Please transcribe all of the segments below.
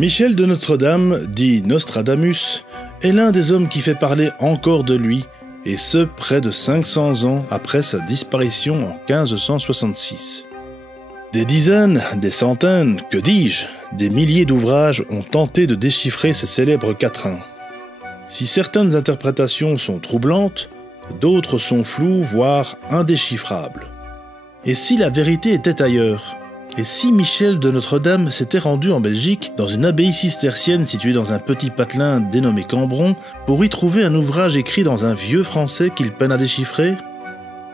Michel de Notre-Dame, dit Nostradamus, est l'un des hommes qui fait parler encore de lui, et ce près de 500 ans après sa disparition en 1566. Des dizaines, des centaines, que dis-je, des milliers d'ouvrages ont tenté de déchiffrer ces célèbres quatrains. Si certaines interprétations sont troublantes, d'autres sont floues, voire indéchiffrables. Et si la vérité était ailleurs ? Et si Michel de Notre-Dame s'était rendu en Belgique, dans une abbaye cistercienne située dans un petit patelin dénommé Cambron, pour y trouver un ouvrage écrit dans un vieux français qu'il peine à déchiffrer ?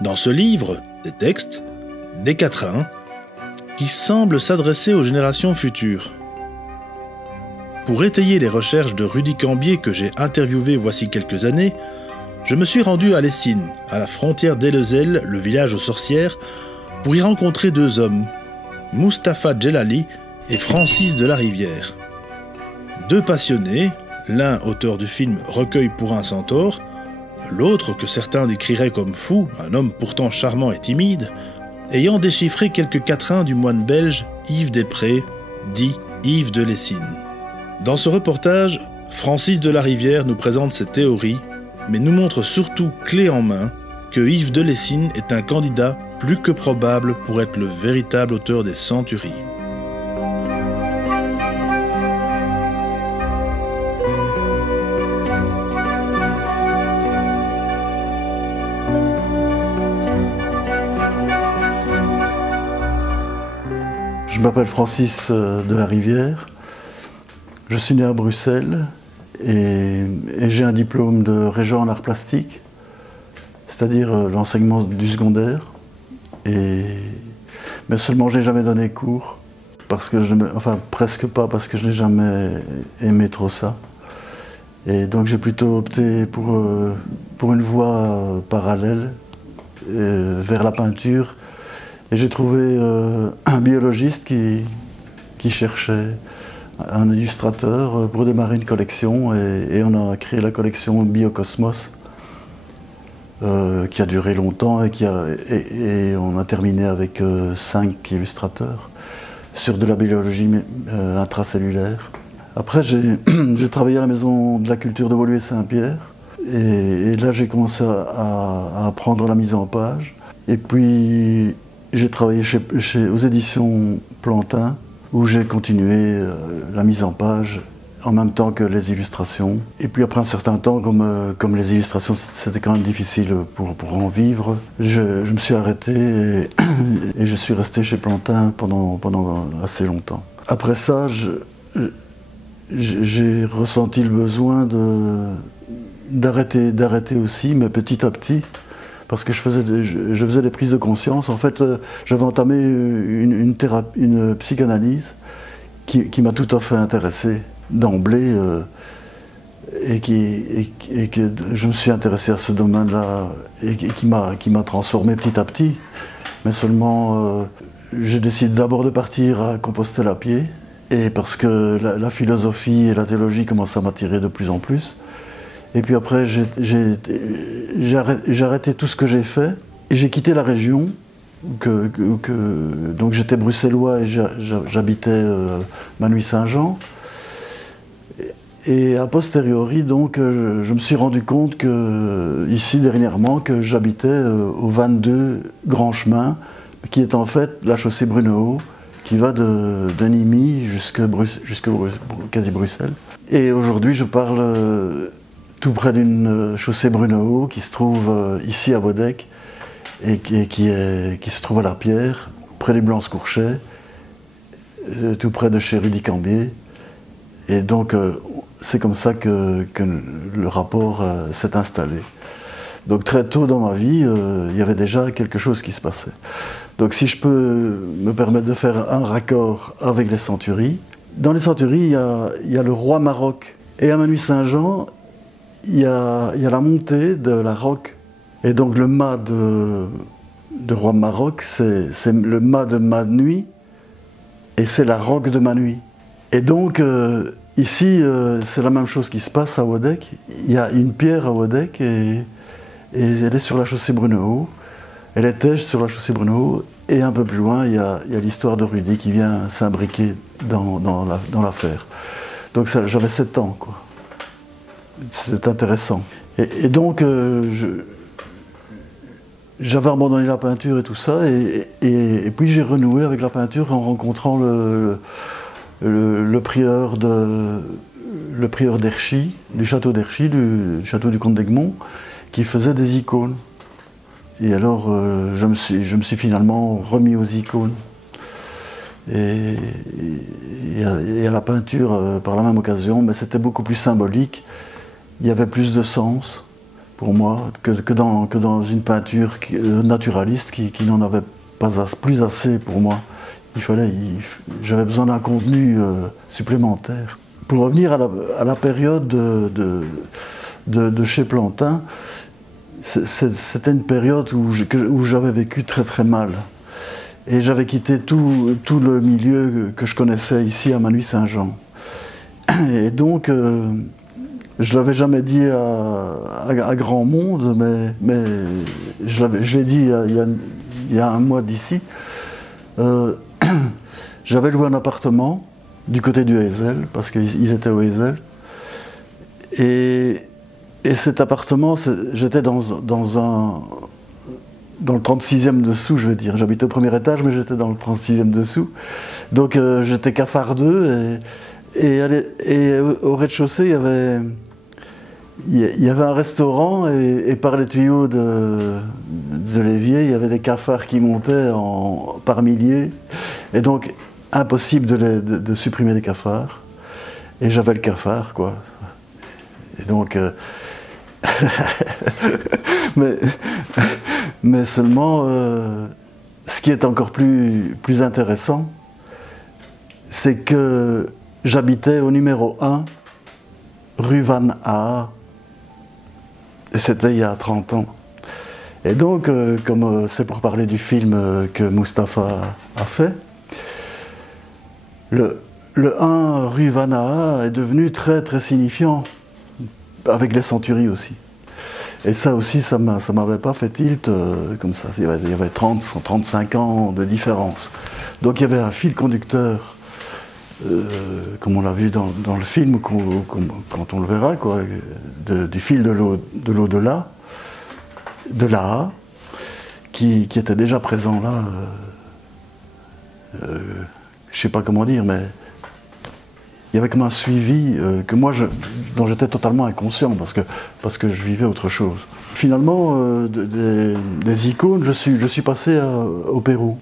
Dans ce livre, des textes, des quatrains, qui semblent s'adresser aux générations futures. Pour étayer les recherches de Rudy Cambier que j'ai interviewé voici quelques années, je me suis rendu à Lessines, à la frontière d'Ellezel, le village aux sorcières, pour y rencontrer deux hommes, Mustapha Djellali et Francis de la Rivière. Deux passionnés, l'un auteur du film Recueil pour un centaure, l'autre que certains décriraient comme fou, un homme pourtant charmant et timide, ayant déchiffré quelques quatrains du moine belge Yves Després, dit Yves de Lessines. Dans ce reportage, Francis de la Rivière nous présente ses théories, mais nous montre surtout clé en main que Yves de Lessines est un candidat plus que probable pour être le véritable auteur des centuries. Je m'appelle Francis de la Rivière, je suis né à Bruxelles et j'ai un diplôme de régent en arts plastiques, c'est-à-dire l'enseignement du secondaire. Mais seulement je n'ai jamais donné cours, parce que presque pas, parce que je n'ai jamais aimé trop ça. Et donc j'ai plutôt opté pour une voie parallèle vers la peinture. Et j'ai trouvé un biologiste qui cherchait un illustrateur pour démarrer une collection, et on a créé la collection Biocosmos. Qui a duré longtemps et on a terminé avec 5 illustrateurs sur de la biologie intracellulaire. Après, j'ai travaillé à la Maison de la Culture de Woluwe-Saint-Pierre et là j'ai commencé à apprendre la mise en page. Et puis j'ai travaillé aux éditions Plantin où j'ai continué la mise en page en même temps que les illustrations. Et puis après un certain temps, comme les illustrations c'était quand même difficile pour en vivre, je me suis arrêté et je suis resté chez Plantin pendant assez longtemps. Après ça, j'ai ressenti le besoin d'arrêter aussi, mais petit à petit, parce que je faisais des prises de conscience. En fait, j'avais entamé une psychanalyse qui m'a tout à fait intéressé d'emblée et que je me suis intéressé à ce domaine-là et qui m'a transformé petit à petit. Mais seulement, j'ai décidé d'abord de partir à Compostelle à pied, et parce que la philosophie et la théologie commençaient à m'attirer de plus en plus. Et puis après, j'ai arrêté tout ce que j'ai fait et j'ai quitté la région. Donc j'étais bruxellois et j'habitais Manuy-Saint-Jean. Et a posteriori, donc, je me suis rendu compte ici dernièrement que j'habitais au 22 Grand Chemin, qui est en fait la chaussée Brunehaut, qui va de Nîmes jusqu'à quasi Bruxelles. Et aujourd'hui, je parle tout près d'une chaussée Brunehaut qui se trouve ici à Wodek et qui se trouve à La Pierre, près des Blancs-Courchets, tout près de chez Rudy Cambier. Et donc, c'est comme ça que le rapport s'est installé. Donc très tôt dans ma vie, il y avait déjà quelque chose qui se passait. Donc si je peux me permettre de faire un raccord avec les centuries, dans les centuries, il y a le roi Maroc. Et à Manuy-Saint-Jean, il y a la montée de la roque. Et donc le mât de roi Maroc, c'est le mât de Manuy, et c'est la roque de Manuy. Et donc, ici, c'est la même chose qui se passe à Wodek. Il y a une pierre à Wodek et elle est sur la chaussée Brunehaut. Elle était sur la chaussée Brunehaut. Et un peu plus loin, il y a l'histoire de Rudy qui vient s'imbriquer dans l'affaire. Donc j'avais 7 ans, quoi. C'est intéressant. Et donc, j'avais abandonné la peinture et tout ça, et puis j'ai renoué avec la peinture en rencontrant le prieur d'Erchy, du château d'Erchy, du château du comte d'Egmont, qui faisait des icônes. Et alors, je me suis finalement remis aux icônes. Et à la peinture, par la même occasion, mais c'était beaucoup plus symbolique. Il y avait plus de sens pour moi que dans une peinture naturaliste qui n'en avait plus assez pour moi. J'avais besoin d'un contenu supplémentaire. Pour revenir à la période de chez Plantin, c'était une période où j'avais vécu très très mal. Et j'avais quitté tout le milieu que je connaissais ici à Manuy-Saint-Jean. Et donc, je ne l'avais jamais dit à grand monde, mais je l'ai dit il y a un mois d'ici. J'avais loué un appartement du côté du Heysel, parce qu'ils étaient au Heysel. Et cet appartement, j'étais dans le 36e dessous, je veux dire. J'habitais au premier étage, mais j'étais dans le 36e dessous. Donc j'étais cafardeux. Et au rez-de-chaussée, il y avait un restaurant, et par les tuyaux de l'évier, il y avait des cafards qui montaient par milliers. Et donc, impossible de supprimer les cafards. Et j'avais le cafard, quoi. Et donc... mais seulement, ce qui est encore plus intéressant, c'est que j'habitais au numéro 1, rue Van Haar, et c'était il y a 30 ans. Et donc, comme c'est pour parler du film que Mustapha a fait, le 1 rue Van Haar est devenu très très signifiant, avec les centuries aussi. Et ça aussi, ça m'avait pas fait tilt comme ça. Il y avait 35 ans de différence. Donc il y avait un fil conducteur, comme on l'a vu dans le film, quand on le verra, quoi, du fil de l'au-delà, de là, qui était déjà présent là. Je sais pas comment dire, mais il y avait comme un suivi dont j'étais totalement inconscient parce que je vivais autre chose. Finalement, des icônes, je suis passé au Pérou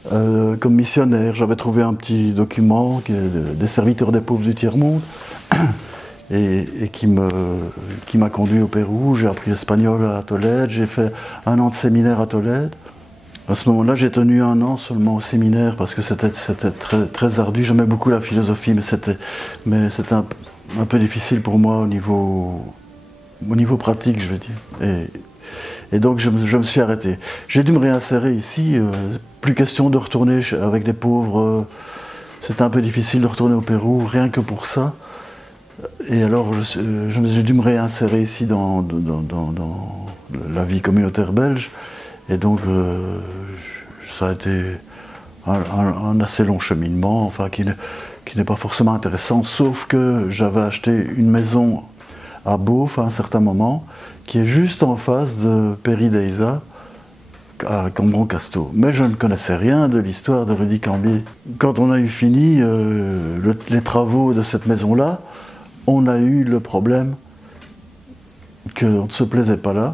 comme missionnaire. J'avais trouvé un petit document des serviteurs des pauvres du tiers-monde et qui m'a conduit au Pérou. J'ai appris l'espagnol à Tolède, j'ai fait 1 an de séminaire à Tolède. À ce moment-là, j'ai tenu 1 an seulement au séminaire parce que c'était très, très ardu. J'aimais beaucoup la philosophie, mais c'était un peu difficile pour moi au niveau pratique, je veux dire. Et donc, je me suis arrêté. J'ai dû me réinsérer ici. Plus question de retourner avec des pauvres. C'était un peu difficile de retourner au Pérou, rien que pour ça. Et alors, j'ai dû me réinsérer ici dans la vie communautaire belge. Et donc, ça a été un assez long cheminement, enfin, qui n'est pas forcément intéressant, sauf que j'avais acheté une maison à Beauf à un certain moment, qui est juste en face de Péry-Deiza, à Cambron-Casteau. Mais je ne connaissais rien de l'histoire de Rudy Cambier. Quand on a eu fini les travaux de cette maison-là, on a eu le problème qu'on ne se plaisait pas là,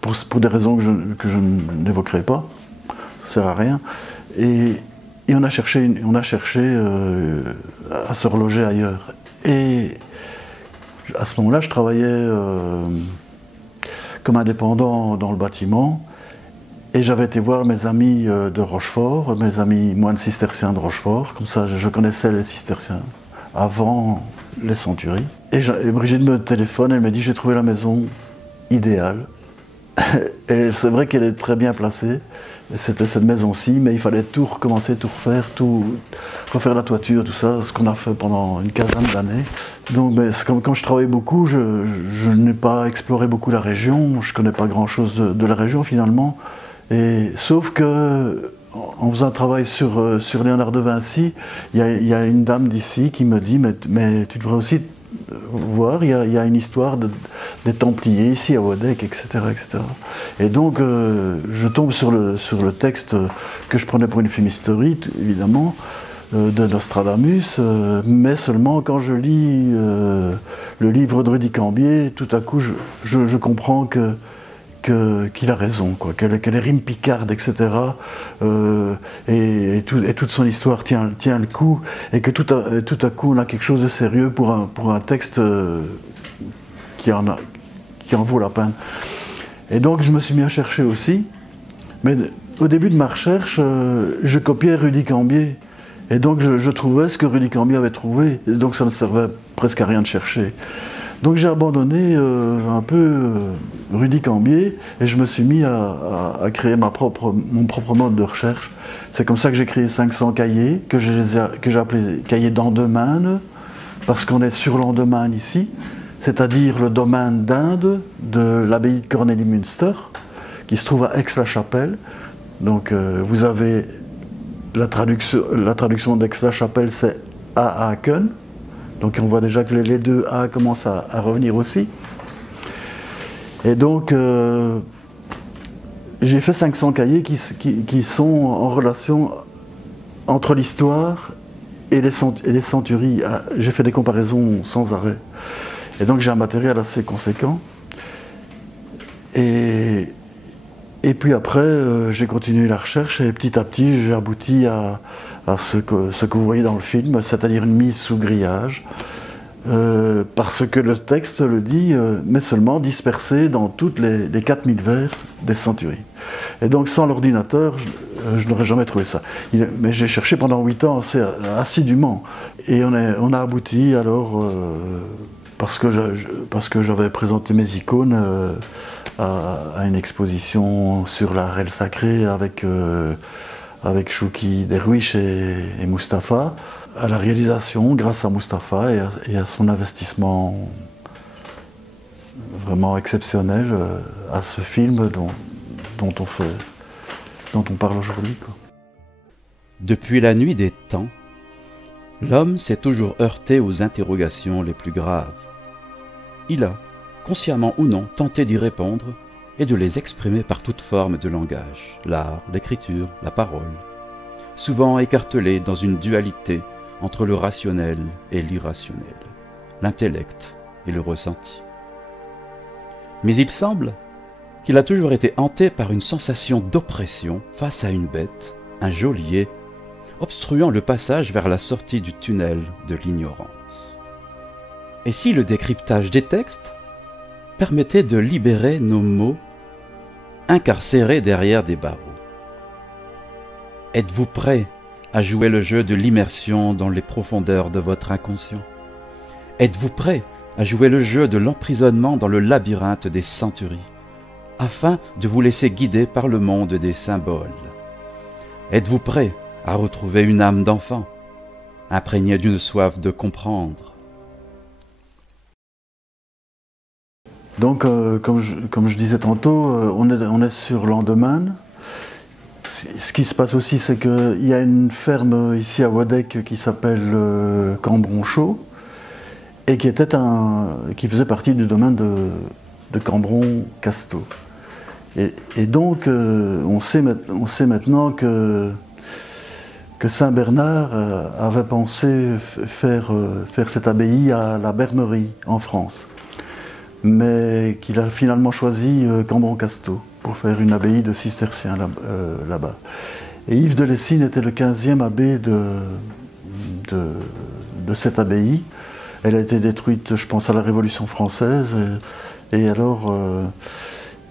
pour des raisons que je n'évoquerai pas, ça ne sert à rien. Et on a cherché à se reloger ailleurs. Et à ce moment-là, je travaillais comme indépendant dans le bâtiment, et j'avais été voir mes amis de Rochefort, mes amis moines cisterciens de Rochefort, comme ça je connaissais les cisterciens avant les centuries. Et Brigitte me téléphone, elle me dit: j'ai trouvé la maison idéale. Et c'est vrai qu'elle est très bien placée, c'était cette maison-ci, mais il fallait tout recommencer, tout refaire, refaire la toiture, tout ça, ce qu'on a fait pendant une quinzaine d'années. Donc quand je travaillais beaucoup, je n'ai pas exploré beaucoup la région, je ne connais pas grand-chose de la région finalement, sauf que en faisant un travail sur Léonard de Vinci, il y a une dame d'ici qui me dit mais tu devrais aussi voir, il y a une histoire des Templiers ici à Wadec, etc., etc. Et donc je tombe sur le texte que je prenais pour une fumisterie, évidemment, de Nostradamus, mais seulement quand je lis le livre de Rudy Cambier, tout à coup je comprends qu'il a raison, que les rimes picardes, etc., et toute son histoire tient le coup, et que tout à coup on a quelque chose de sérieux pour un texte qui en vaut la peine. Et donc je me suis mis à chercher aussi, mais au début de ma recherche, je copiais Rudy Cambier, et donc je trouvais ce que Rudy Cambier avait trouvé, et donc ça ne servait presque à rien de chercher. Donc j'ai abandonné un peu Rudy Cambier et je me suis mis à créer mon propre mode de recherche. C'est comme ça que j'ai créé 500 cahiers, que j'ai appelés cahiers d'Andeman, parce qu'on est sur l'Andeman ici, c'est-à-dire le domaine d'Inde de l'abbaye de Cornelie-Münster, qui se trouve à Aix-la-Chapelle. Donc vous avez la traduction d'Aix-la-Chapelle, c'est Aachen. Donc on voit déjà que les deux A commencent à revenir aussi. Et donc j'ai fait 500 cahiers qui sont en relation entre l'histoire et les centuries. J'ai fait des comparaisons sans arrêt. Et donc j'ai un matériel assez conséquent. Et puis après, j'ai continué la recherche et petit à petit, j'ai abouti à ce que vous voyez dans le film, c'est-à-dire une mise sous grillage, parce que le texte le dit, mais seulement dispersé dans toutes les 4000 vers des centuries. Et donc sans l'ordinateur, je n'aurais jamais trouvé ça. Mais j'ai cherché pendant 8 ans assez assidûment. Et on a abouti alors, parce que j'avais présenté mes icônes à une exposition sur la règle sacrée avec Chouki Derwish et Mustapha, à la réalisation grâce à Mustapha et à son investissement vraiment exceptionnel à ce film dont on parle aujourd'hui. Depuis la nuit des temps, l'homme s'est toujours heurté aux interrogations les plus graves. Il a, consciemment ou non, tenté d'y répondre et de les exprimer par toute forme de langage, l'art, l'écriture, la parole, souvent écartelés dans une dualité entre le rationnel et l'irrationnel, l'intellect et le ressenti. Mais il semble qu'il a toujours été hanté par une sensation d'oppression face à une bête, un geôlier, obstruant le passage vers la sortie du tunnel de l'ignorance. Et si le décryptage des textes permettait de libérer nos mots incarcérés derrière des barreaux? Êtes-vous prêt à jouer le jeu de l'immersion dans les profondeurs de votre inconscient? Êtes-vous prêt à jouer le jeu de l'emprisonnement dans le labyrinthe des centuries, afin de vous laisser guider par le monde des symboles? Êtes-vous prêt à retrouver une âme d'enfant, imprégnée d'une soif de comprendre? Donc, comme je disais tantôt, on est sur l'Andeman. Ce qui se passe aussi, c'est qu'il y a une ferme ici à Wadec qui s'appelle Cambron-Chaud et qui faisait partie du domaine de Cambron-Casteau. Et donc, on sait maintenant que Saint-Bernard avait pensé faire cette abbaye à la Bermerie, en France, mais qu'il a finalement choisi Cambron-Casteau pour faire une abbaye de cisterciens là-bas. Et Yves de Lessines était le 15e abbé de cette abbaye. Elle a été détruite, je pense, à la Révolution française. Et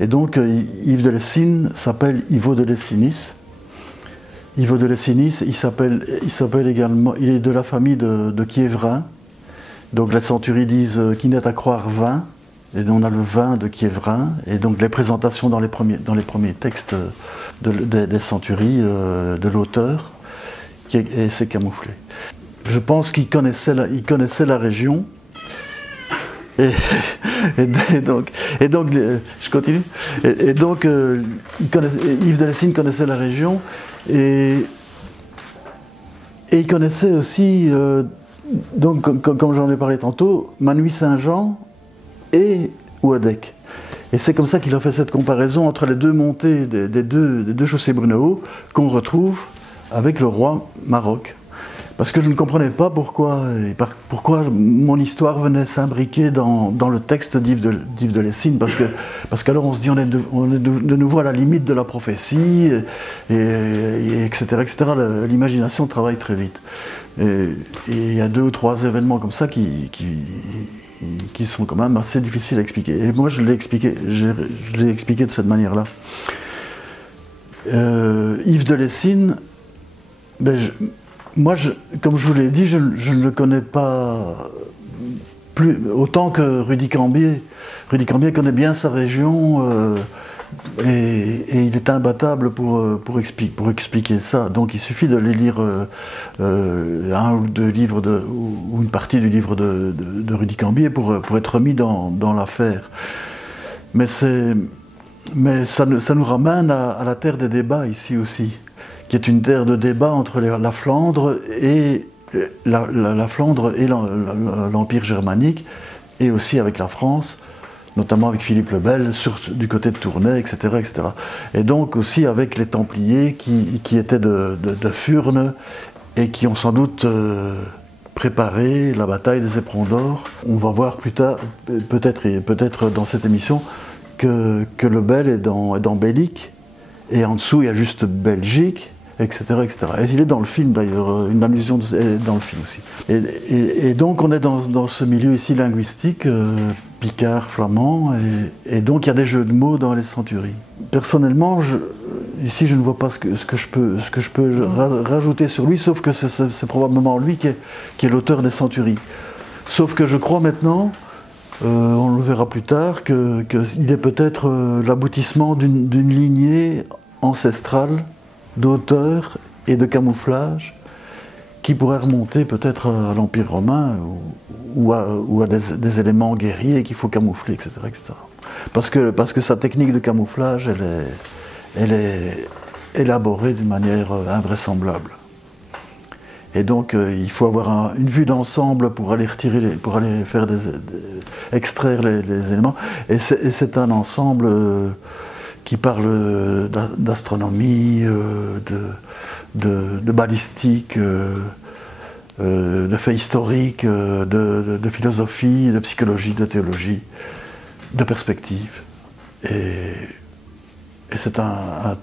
donc Yves de Lessines s'appelle Ivo de Lessinis. Ivo de Lessinis, il s'appelle également, il est de la famille de Quiévrin. Donc les centuries disent qui n'est à croire vin. Et on a le vin de Quiévrin, et donc les présentations dans les premiers textes des centuries de l'auteur, et c'est camouflé. Je pense qu'il connaissait la région, Et, et donc, je continue. Et donc, Yves de Lessines connaissait la région et il connaissait aussi, donc, comme j'en ai parlé tantôt, Manuy-Saint-Jean et Ouadec. Et c'est comme ça qu'il a fait cette comparaison entre les deux montées des deux chaussées Brunehaut qu'on retrouve avec le roi Maroc. Parce que je ne comprenais pas pourquoi mon histoire venait s'imbriquer dans le texte d'Yves de Lessines, parce qu'alors on se dit on est de nouveau à la limite de la prophétie, etc. L'imagination travaille très vite. Et il y a 2 ou 3 événements comme ça qui sont quand même assez difficiles à expliquer. Et moi je l'ai expliqué de cette manière-là. Yves de Lessines, moi, comme je vous l'ai dit, je ne le connais pas plus autant que Rudy Cambier. Rudy Cambier connaît bien sa région et il est imbattable pour expliquer ça. Donc il suffit de les lire 1 ou 2 livres ou une partie du livre de Rudy Cambier pour être remis dans l'affaire. Mais ça nous ramène à la terre des débats ici aussi, qui est une terre de débat entre la Flandre et l'Empire germanique, et aussi avec la France, notamment avec Philippe le Bel, du côté de Tournai, etc., etc. Et donc aussi avec les Templiers qui étaient de Furnes et qui ont sans doute préparé la bataille des Éperons d'Or. On va voir plus tard, peut-être dans cette émission, que le Bel est dans Bellic, et en dessous il y a juste Belgique, etc., etc. Et il est dans le film d'ailleurs, une allusion est dans le film aussi. Et donc on est dans ce milieu ici linguistique, picard, flamand, et donc il y a des jeux de mots dans les centuries. Personnellement, ici je ne vois pas ce que je peux rajouter sur lui, sauf que c'est probablement lui qui est l'auteur des centuries. Sauf que je crois maintenant, on le verra plus tard, qu'il est peut-être l'aboutissement d'une lignée ancestrale d'auteurs et de camouflage qui pourrait remonter peut-être à l'Empire romain ou à des éléments guerriers qu'il faut camoufler, etc., etc. Parce que sa technique de camouflage, elle est élaborée d'une manière invraisemblable. Et donc il faut avoir une vue d'ensemble pour aller faire extraire les éléments. Et c'est un ensemble qui parle d'astronomie, de balistique, de faits historiques, de philosophie, de psychologie, de théologie, de perspective. Et c'est un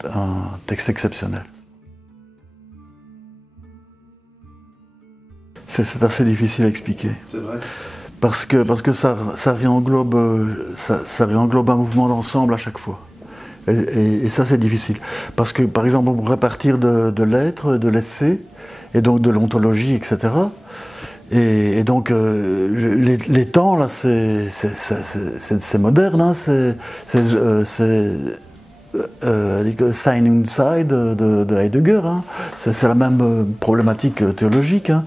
texte exceptionnel. C'est assez difficile à expliquer. C'est vrai. Parce que ça réenglobe un mouvement d'ensemble à chaque fois. Et ça, c'est difficile. Parce que, par exemple, on pourrait partir de l'être, de l'essai, et donc de l'ontologie, etc. Et donc, les temps, là, c'est moderne, hein, c'est Sein und Zeit de Heidegger, hein. C'est la même problématique théologique. Hein.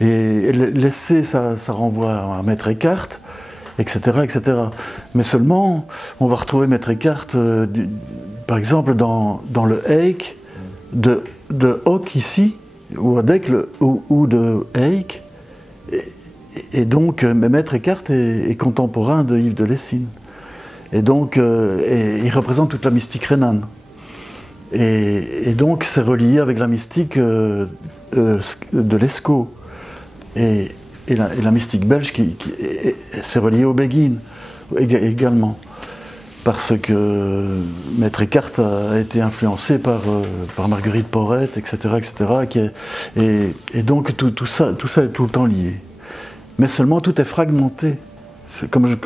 Et l'essai, ça renvoie à Maître Eckhart, etc., etc. Mais seulement, on va retrouver Maître Eckhart, par exemple, dans le Eyck de Hock ici, ou de Eyck, et donc, Maître Eckhart est contemporain de Yves de Lessines. Et donc, il représente toute la mystique rhénane. Et donc, c'est relié avec la mystique de Lescaut. Et la mystique belge, c'est relié au Béguine également. Parce que Maître Eckhart a été influencé par Marguerite Porrette, etc., etc. Et donc, tout ça est tout le temps lié. Mais seulement, tout est fragmenté. Comme je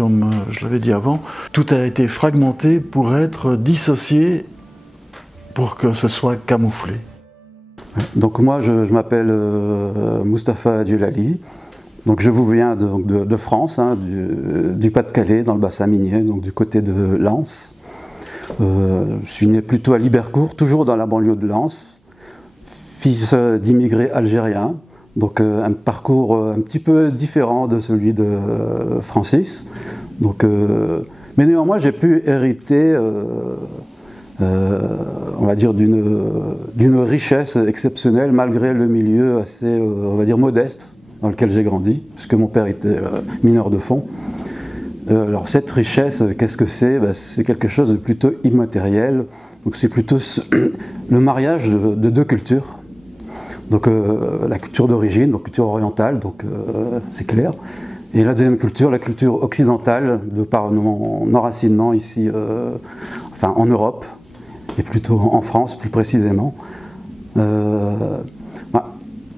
l'avais dit avant, tout a été fragmenté pour être dissocié, pour que ce soit camouflé. Donc moi, je m'appelle Mustapha Djellali. Donc je vous viens de France, hein, du Pas-de-Calais, dans le bassin minier, donc du côté de Lens. Je suis né plutôt à Libercourt, toujours dans la banlieue de Lens, fils d'immigrés algériens, Donc un parcours un petit peu différent de celui de Francis. Donc, mais néanmoins, j'ai pu hériter, on va dire, d'une richesse exceptionnelle, malgré le milieu assez, on va dire, modeste dans lequel j'ai grandi, puisque mon père était mineur de fonds. Alors cette richesse, qu'est-ce que c'est? C'est quelque chose de plutôt immatériel. Donc c'est plutôt le mariage de deux cultures. Donc la culture d'origine, donc culture orientale, donc c'est clair. Et la deuxième culture, la culture occidentale, de par mon enracinement ici, enfin en Europe, et plutôt en France plus précisément.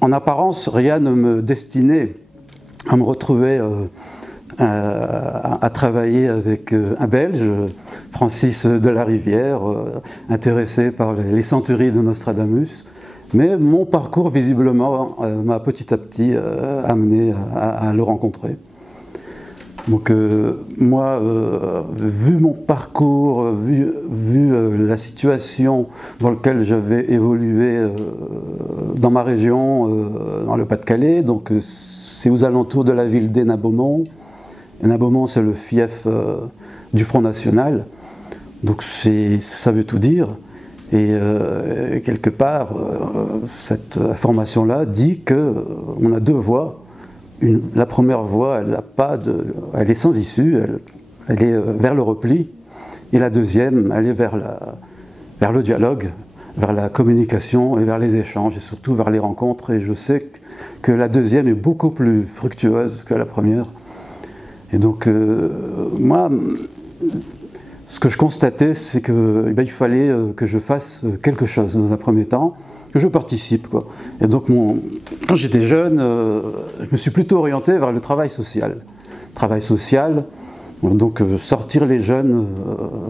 En apparence, rien ne me destinait à me retrouver à travailler avec un Belge, Francis de la Rivière, intéressé par les centuries de Nostradamus. Mais mon parcours, visiblement, m'a petit à petit amené à le rencontrer. Donc moi, vu mon parcours, vu la situation dans laquelle j'avais évolué dans ma région, dans le Pas-de-Calais, donc c'est aux alentours de la ville d'Hénin-Beaumont. Hénin-Beaumont, c'est le fief du Front National, donc ça veut tout dire. Et quelque part, cette information-là dit qu'on a deux voies. La première voie, elle est sans issue, elle est vers le repli. Et la deuxième, elle est vers le dialogue, vers la communication et vers les échanges, et surtout vers les rencontres. Et je sais que la deuxième est beaucoup plus fructueuse que la première. Et donc, moi, ce que je constatais, c'est qu'il fallait que je fasse quelque chose dans un premier temps, que je participe, quoi. Et donc, quand j'étais jeune, je me suis plutôt orienté vers le travail social. Travail social, donc sortir les jeunes,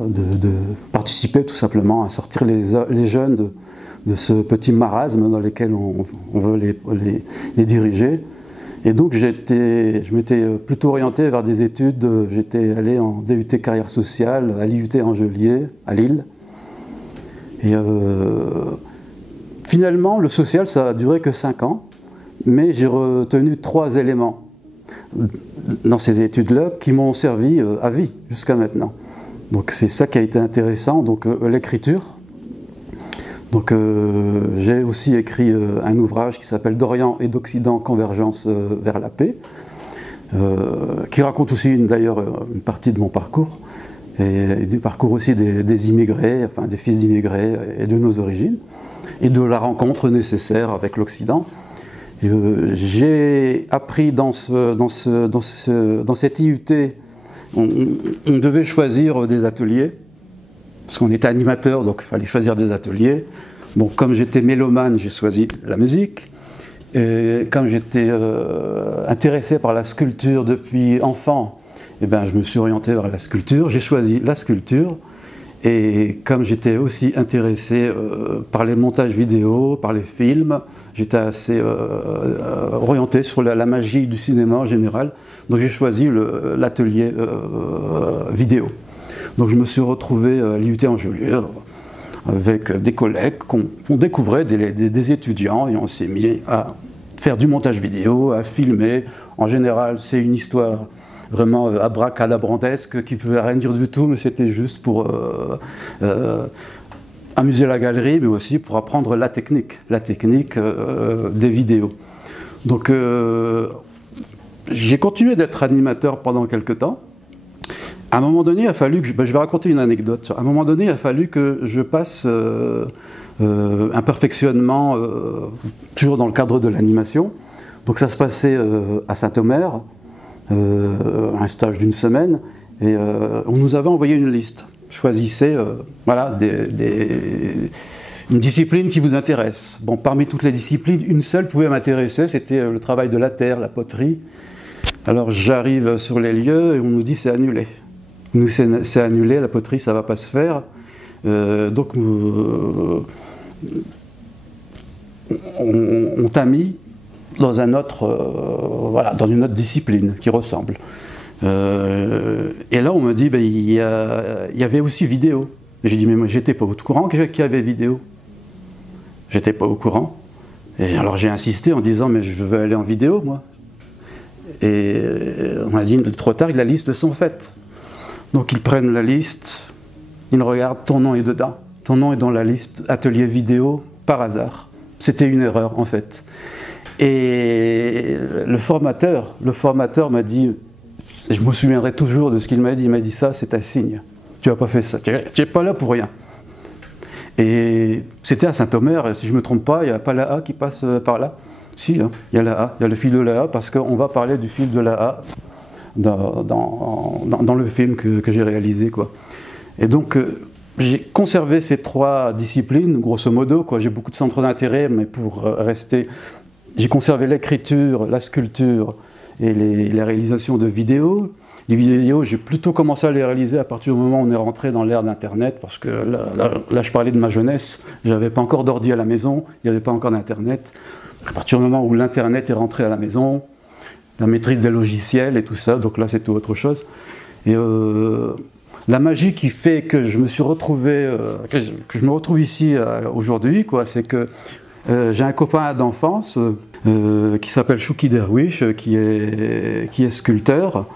de participer tout simplement à sortir les jeunes de ce petit marasme dans lequel on veut les diriger. Et donc je m'étais plutôt orienté vers des études, j'étais allé en DUT carrière sociale à l'IUT Angelier, à Lille. Et finalement, le social, ça a duré que 5 ans, mais j'ai retenu 3 éléments dans ces études-là qui m'ont servi à vie jusqu'à maintenant. Donc c'est ça qui a été intéressant, donc l'écriture. Donc j'ai aussi écrit un ouvrage qui s'appelle D'Orient et d'Occident, convergence vers la paix, qui raconte aussi d'ailleurs une partie de mon parcours, et du parcours aussi des immigrés, enfin des fils d'immigrés et de nos origines, et de la rencontre nécessaire avec l'Occident. J'ai appris dans cette IUT, on devait choisir des ateliers, parce qu'on était animateur, donc il fallait choisir des ateliers. Bon, comme j'étais mélomane, j'ai choisi la musique. Et comme j'étais intéressé par la sculpture depuis enfant, eh ben, je me suis orienté vers la sculpture. J'ai choisi la sculpture. Et comme j'étais aussi intéressé par les montages vidéo, par les films, j'étais assez orienté sur la magie du cinéma en général. Donc j'ai choisi l'atelier vidéo. Donc je me suis retrouvé à l'IUT Angelier avec des collègues qu'on découvrait, des étudiants, et on s'est mis à faire du montage vidéo, à filmer. En général, c'est une histoire vraiment abracadabrantesque qui ne veut rien dire du tout, mais c'était juste pour amuser la galerie, mais aussi pour apprendre la technique des vidéos. Donc j'ai continué d'être animateur pendant quelques temps. À un moment donné, il a fallu que je vais raconter une anecdote. À un moment donné, il a fallu que je passe un perfectionnement, toujours dans le cadre de l'animation. Donc ça se passait à Saint-Omer, un stage d'1 semaine, et on nous avait envoyé une liste. Choisissez voilà, une discipline qui vous intéresse. Bon, parmi toutes les disciplines, une seule pouvait m'intéresser, c'était le travail de la terre, la poterie. Alors j'arrive sur les lieux et on nous dit c'est annulé. Nous, c'est annulé, la poterie, ça ne va pas se faire. Donc, on t'a mis dans un autre, voilà, dans une autre discipline qui ressemble. Et là, on me dit, ben, il y avait aussi vidéo. J'ai dit, mais moi, j'étais pas au courant qu'il y avait vidéo. J'étais pas au courant. Et alors j'ai insisté en disant, mais je veux aller en vidéo, moi. Et on m'a dit, trop tard, la liste sont faites. Donc ils prennent la liste, ils regardent, ton nom est dedans. Ton nom est dans la liste atelier vidéo par hasard. C'était une erreur en fait. Et le formateur m'a dit, et je me souviendrai toujours de ce qu'il m'a dit, il m'a dit ça c'est un signe. Tu n'as pas fait ça, tu n'es pas là pour rien. Et c'était à Saint-Omer, si je ne me trompe pas, il n'y a pas la A qui passe par là. Si, hein, il y a la A, il y a le fil de la A, parce qu'on va parler du fil de la A dans le film que j'ai réalisé, quoi. Et donc, j'ai conservé ces 3 disciplines, grosso modo, quoi. J'ai beaucoup de centres d'intérêt, mais pour rester... J'ai conservé l'écriture, la sculpture et la réalisation de vidéos. Les vidéos, j'ai plutôt commencé à les réaliser à partir du moment où on est rentré dans l'ère d'Internet, parce que là, je parlais de ma jeunesse, j'avais pas encore d'ordi à la maison, il n'y avait pas encore d'Internet. À partir du moment où l'Internet est rentré à la maison, la maîtrise des logiciels et tout ça, donc là c'était autre chose. Et la magie qui fait que je me suis retrouvé, que je me retrouve ici aujourd'hui, quoi, c'est que j'ai un copain d'enfance qui s'appelle Chouki Derwish, qui est sculpteur.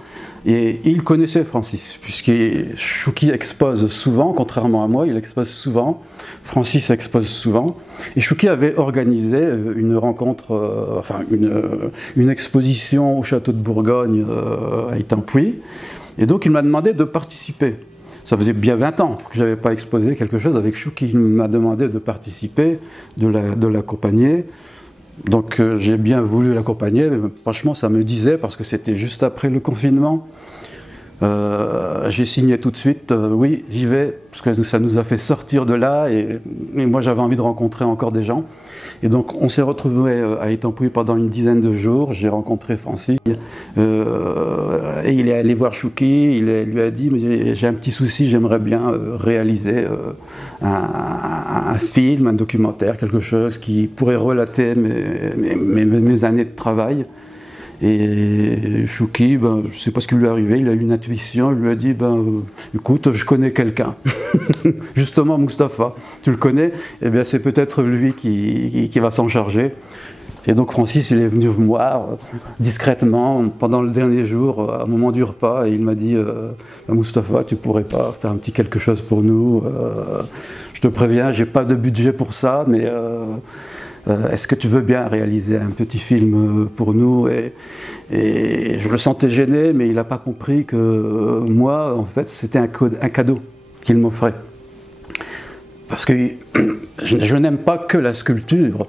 Et il connaissait Francis, puisque Chouki expose souvent, contrairement à moi, il expose souvent, Francis expose souvent, et Chouki avait organisé une rencontre, enfin une exposition au château de Bourgogne à Étampouy, et donc il m'a demandé de participer. Ça faisait bien 20 ans que je n'avais pas exposé quelque chose avec Chouki, il m'a demandé de participer, de l'accompagner. Donc j'ai bien voulu l'accompagner, mais franchement ça me disait, parce que c'était juste après le confinement, j'ai signé tout de suite, oui j'y vais, parce que ça nous a fait sortir de là, et moi j'avais envie de rencontrer encore des gens. Et donc on s'est retrouvés à Étampouy pendant une dizaine de jours, j'ai rencontré Francis, et il est allé voir Chouki, il lui a dit, mais j'ai un petit souci, j'aimerais bien réaliser un film, un documentaire, quelque chose qui pourrait relater mes années de travail. Et Chouki, ben, je ne sais pas ce qui lui est arrivé, il a eu une intuition, il lui a dit, écoute, je connais quelqu'un, justement Mustapha, tu le connais, eh bien c'est peut-être lui qui va s'en charger. Et donc Francis, il est venu me voir discrètement pendant le dernier jour, au moment du repas, et il m'a dit, Mustapha, tu pourrais pas faire un petit quelque chose pour nous, je te préviens, j'ai pas de budget pour ça, mais... est-ce que tu veux bien réaliser un petit film pour nous? Et je le sentais gêné, mais il n'a pas compris que moi, en fait, c'était un cadeau qu'il m'offrait. Parce que je n'aime pas que la sculpture.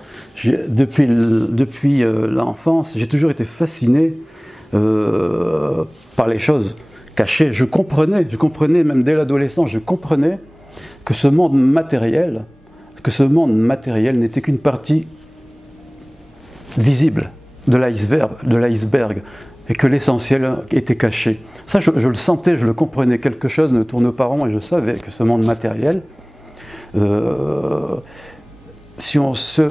Depuis l'enfance, j'ai toujours été fasciné par les choses cachées. Je comprenais même dès l'adolescence, je comprenais que ce monde matériel n'était qu'une partie visible de l'iceberg, et que l'essentiel était caché. Ça, je le sentais, je le comprenais, quelque chose ne tourne pas rond, et je savais que ce monde matériel, si on se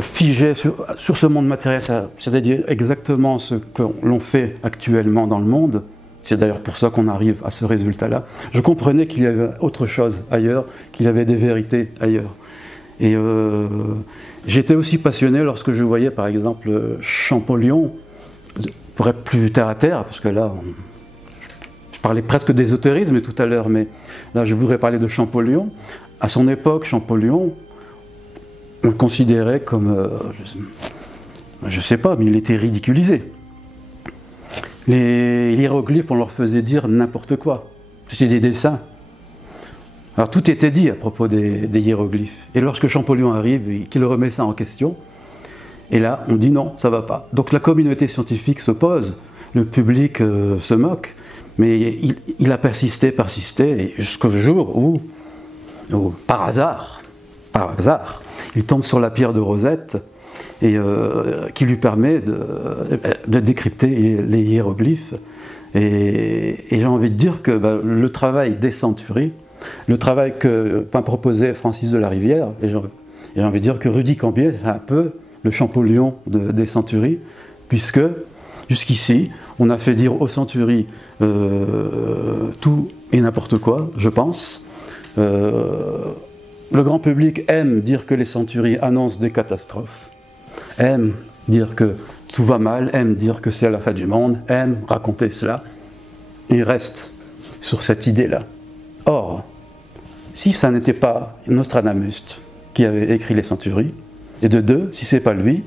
figeait sur ce monde matériel, c'est-à-dire exactement ce que l'on fait actuellement dans le monde, c'est d'ailleurs pour ça qu'on arrive à ce résultat-là, je comprenais qu'il y avait autre chose ailleurs, qu'il y avait des vérités ailleurs. Et j'étais aussi passionné lorsque je voyais par exemple Champollion, pour être plus terre à terre, parce que là, je parlais presque d'ésotérisme tout à l'heure, mais là je voudrais parler de Champollion. À son époque, Champollion, on le considérait comme, je sais pas, mais il était ridiculisé. Les hiéroglyphes, on leur faisait dire n'importe quoi, c'était des dessins. Alors tout était dit à propos des hiéroglyphes. Et lorsque Champollion arrive et qu'il remet ça en question, et là on dit non, ça va pas. Donc la communauté scientifique s'oppose, le public se moque, mais il a persisté, et jusqu'au jour où par hasard, il tombe sur la pierre de Rosette, et qui lui permet de décrypter les hiéroglyphes. Et j'ai envie de dire que le travail des centuries, le travail que proposait Francis de la Rivière, et j'ai envie de dire que Rudy Cambier, c'est un peu le Champollion des centuries, puisque jusqu'ici, on a fait dire aux centuries tout et n'importe quoi, je pense. Le grand public aime dire que les centuries annoncent des catastrophes, aime dire que tout va mal, aime dire que c'est la fin du monde, aime raconter cela. Il reste sur cette idée-là. Or, si ça n'était pas Nostradamus qui avait écrit les Centuries, et de deux, si c'est pas lui,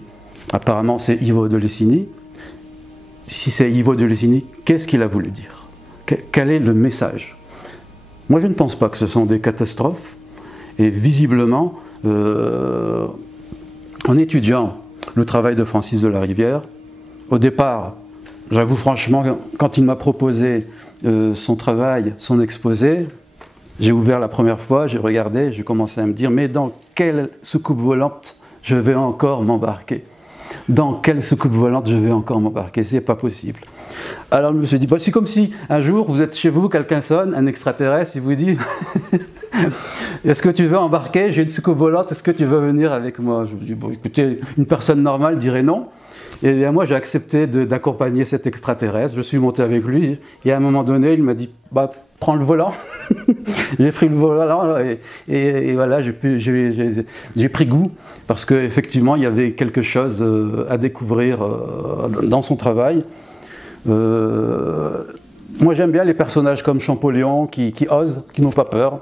apparemment c'est Ivo de Lessigny, si c'est Ivo de Lessigny, qu'est-ce qu'il a voulu dire? Quel est le message? Moi je ne pense pas que ce sont des catastrophes, et visiblement, en étudiant le travail de Francis de la Rivière, au départ, j'avoue franchement, quand il m'a proposé son travail, son exposé, j'ai ouvert la première fois, j'ai regardé, j'ai commencé à me dire, mais dans quelle soucoupe volante je vais encore m'embarquer? Dans quelle soucoupe volante je vais encore m'embarquer? C'est pas possible. Alors je me suis dit, bah, c'est comme si un jour vous êtes chez vous, quelqu'un sonne, un extraterrestre, il vous dit est-ce que tu veux embarquer? J'ai une soucoupe volante, est-ce que tu veux venir avec moi? Je me dis, bon écoutez, une personne normale dirait non. Et bien moi j'ai accepté d'accompagner cet extraterrestre, je suis monté avec lui, et à un moment donné il m'a dit, bah prends le volant. J'ai pris le volant et voilà, j'ai pris goût parce qu'effectivement il y avait quelque chose à découvrir dans son travail. Moi j'aime bien les personnages comme Champollion qui osent, qui n'ont pas peur.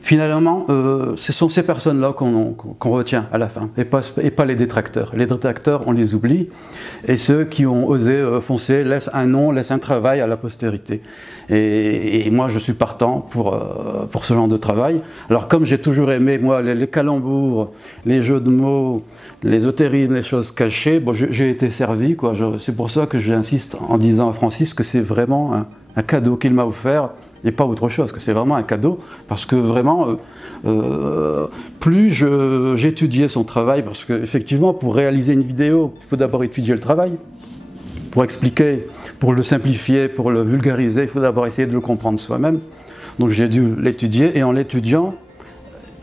Finalement, ce sont ces personnes-là qu'on retient à la fin, et pas les détracteurs. Les détracteurs, on les oublie, et ceux qui ont osé foncer laissent un nom, laissent un travail à la postérité. Et moi, je suis partant pour ce genre de travail. Alors, comme j'ai toujours aimé, moi, les calembours, les jeux de mots, l'ésotérisme, les choses cachées, bon, j'ai été servi, quoi. C'est pour ça que j'insiste en disant à Francis que c'est vraiment un cadeau qu'il m'a offert, et pas autre chose, que c'est vraiment un cadeau, parce que vraiment, plus j'étudiais son travail, parce qu'effectivement, pour réaliser une vidéo, il faut d'abord étudier le travail, pour expliquer, pour le simplifier, pour le vulgariser, il faut d'abord essayer de le comprendre soi-même. Donc j'ai dû l'étudier, et en l'étudiant,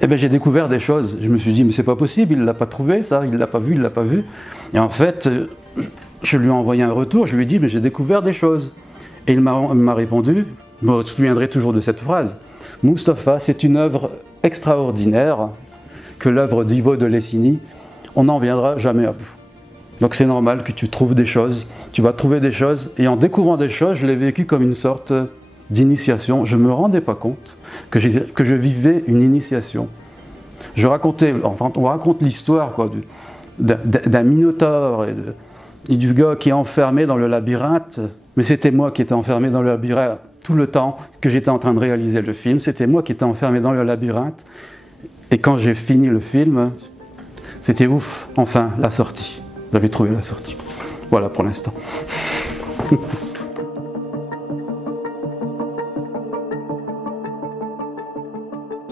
eh ben, j'ai découvert des choses. Je me suis dit, mais c'est pas possible, il ne l'a pas trouvé, ça, il ne l'a pas vu, il ne l'a pas vu. Et en fait, je lui ai envoyé un retour, je lui ai dit, mais j'ai découvert des choses. Et il m'a répondu, je me souviendrai toujours de cette phrase, Mustapha, c'est une œuvre extraordinaire que l'œuvre d'Ivo de Lessigny, on n'en viendra jamais à bout. Donc c'est normal que tu trouves des choses, tu vas trouver des choses, et en découvrant des choses, je l'ai vécu comme une sorte d'initiation. Je ne me rendais pas compte que je vivais une initiation. Je racontais, enfin on raconte l'histoire d'un minotaure et du gars qui est enfermé dans le labyrinthe, mais c'était moi qui étais enfermé dans le labyrinthe tout le temps que j'étais en train de réaliser le film, c'était moi qui étais enfermé dans le labyrinthe, et quand j'ai fini le film, c'était ouf, enfin la sortie. J'avais trouvé la sortie. Voilà pour l'instant.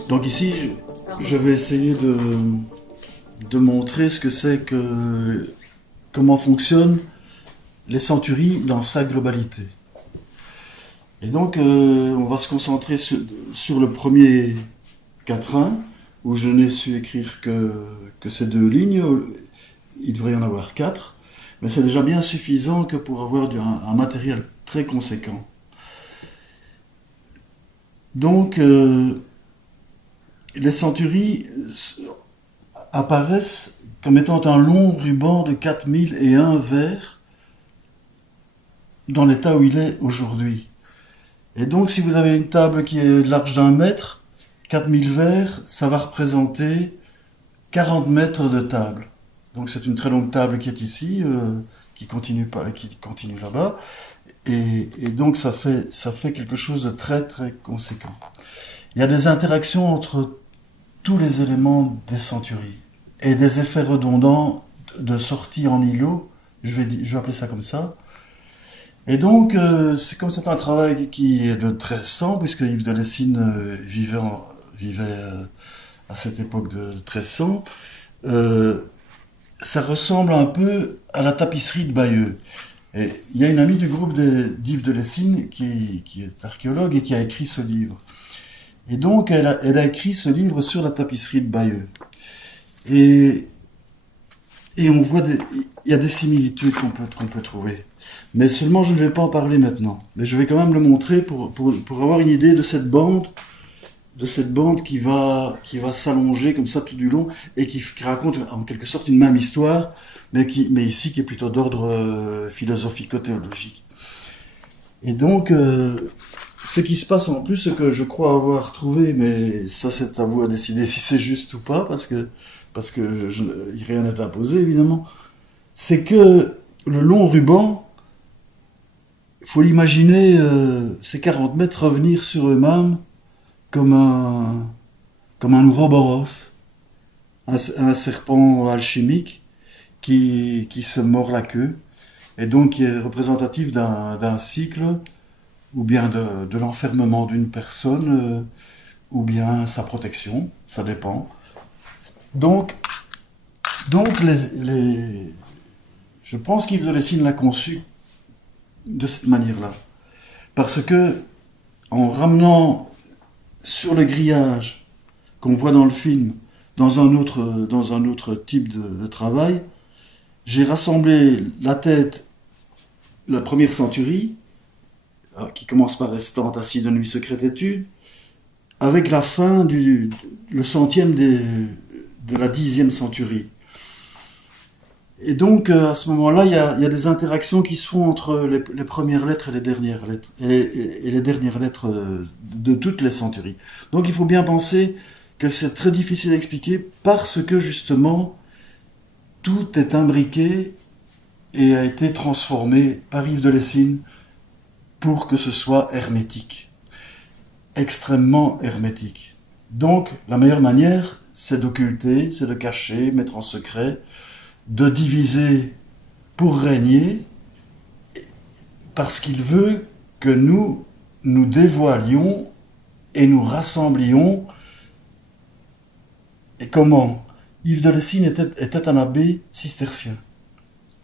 Donc ici, je vais essayer de montrer ce que c'est comment fonctionnent les centuries dans sa globalité. Et donc, on va se concentrer sur le premier quatrain, où je n'ai su écrire que ces 2 lignes. Il devrait y en avoir 4, mais c'est déjà bien suffisant que pour avoir un matériel très conséquent. Donc, les centuries apparaissent comme étant un long ruban de 4001 vers dans l'état où il est aujourd'hui. Et donc, si vous avez une table qui est large d'1 mètre, 4000 vers, ça va représenter 40 mètres de table. Donc, c'est une très longue table qui est ici, qui continue là-bas. Et donc, ça fait quelque chose de très, très conséquent. Il y a des interactions entre tous les éléments des centuries et des effets redondants de sortie en îlot, je vais appeler ça comme ça. Et donc, c'est un travail qui est de 1300, puisque Yves de Lessigny vivait à cette époque de 1300. Ça ressemble un peu à la tapisserie de Bayeux. Et il y a une amie du groupe d'Yves de Lessigny qui est archéologue et qui a écrit ce livre. Et donc, elle a écrit ce livre sur la tapisserie de Bayeux. Et on voit il y a des similitudes qu'on peut trouver. Mais seulement, je ne vais pas en parler maintenant. Mais je vais quand même le montrer pour avoir une idée de cette bande de cette bande qui va s'allonger comme ça tout du long et qui raconte en quelque sorte une même histoire, mais ici qui est plutôt d'ordre philosophico-théologique. Et donc, ce qui se passe en plus, ce que je crois avoir trouvé, mais ça c'est à vous à décider si c'est juste ou pas, parce que rien n'est imposé évidemment, c'est que le long ruban, il faut l'imaginer, ces 40 mètres revenir sur eux-mêmes comme un ouroboros, un serpent alchimique qui se mord la queue, et donc qui est représentatif d'un cycle, ou bien de l'enfermement d'une personne, ou bien sa protection, ça dépend. Donc je pense qu'Yves de Lessines l'a conçu de cette manière-là. Parce que, en ramenant sur le grillage qu'on voit dans le film, dans un autre type de travail, j'ai rassemblé la tête, la première centurie, qui commence par Restante, assis de nuit, secrète étude, avec la fin le centième de la 10e centurie. Et donc, à ce moment-là, il y a des interactions qui se font entre les premières lettres et les dernières lettres, et les dernières lettres de toutes les centuries. Donc, il faut bien penser que c'est très difficile à expliquer parce que, justement, tout est imbriqué et a été transformé par Yves de Lessines pour que ce soit hermétique. Extrêmement hermétique. Donc, la meilleure manière, c'est d'occulter, c'est de cacher, mettre en secret, de diviser pour régner, parce qu'il veut que nous dévoilions et nous rassemblions. Et comment? Yves de Lessines était un abbé cistercien.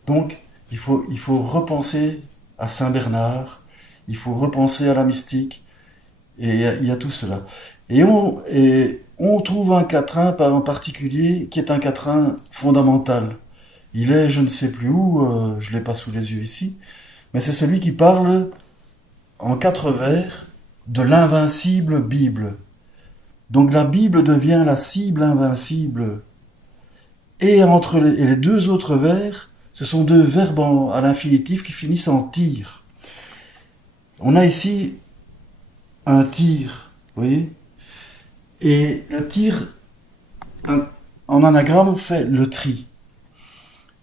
Donc, il faut repenser à Saint-Bernard, il faut repenser à la mystique, et il y a tout cela. Et on trouve un quatrain en particulier qui est un quatrain fondamental. Il est, je ne sais plus où, je ne l'ai pas sous les yeux ici, mais c'est celui qui parle en 4 vers de l'invincible Bible. Donc la Bible devient la cible invincible. Et entre les 2 autres vers, ce sont 2 verbes à l'infinitif qui finissent en tir. On a ici un tir, vous voyez? Et le tir, en anagramme, fait le tri.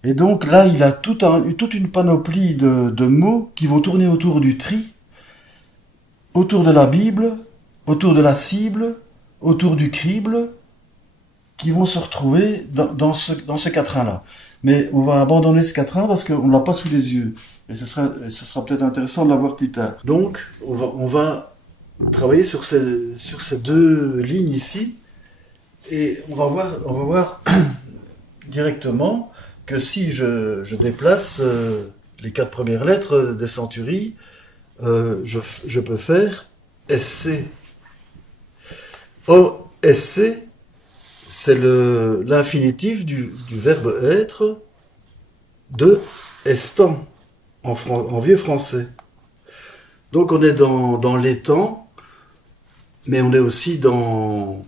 Et donc là, il a toute une panoplie de mots qui vont tourner autour du tri, autour de la Bible, autour de la cible, autour du crible, qui vont se retrouver dans ce quatrain-là. Mais on va abandonner ce quatrain parce qu'on ne l'a pas sous les yeux. Et ce sera peut-être intéressant de l'avoir plus tard. Donc, on va travailler sur ces 2 lignes ici, et on va voir directement que si je déplace les 4 premières lettres des centuries, je peux faire SC. Or, SC, c'est l'infinitif du verbe être de estant en vieux français. Donc on est dans l'étang, mais on est aussi dans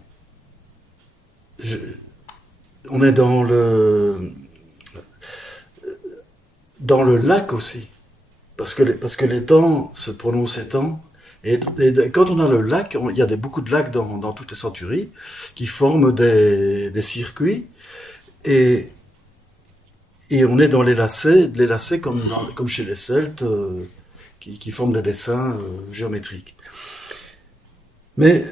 le lac aussi, parce que l'étang se prononce étang, et quand on a le lac, il y a beaucoup de lacs dans toutes les centuries qui forment des circuits, et on est dans les lacets comme chez les Celtes, qui forment des dessins géométriques. Mais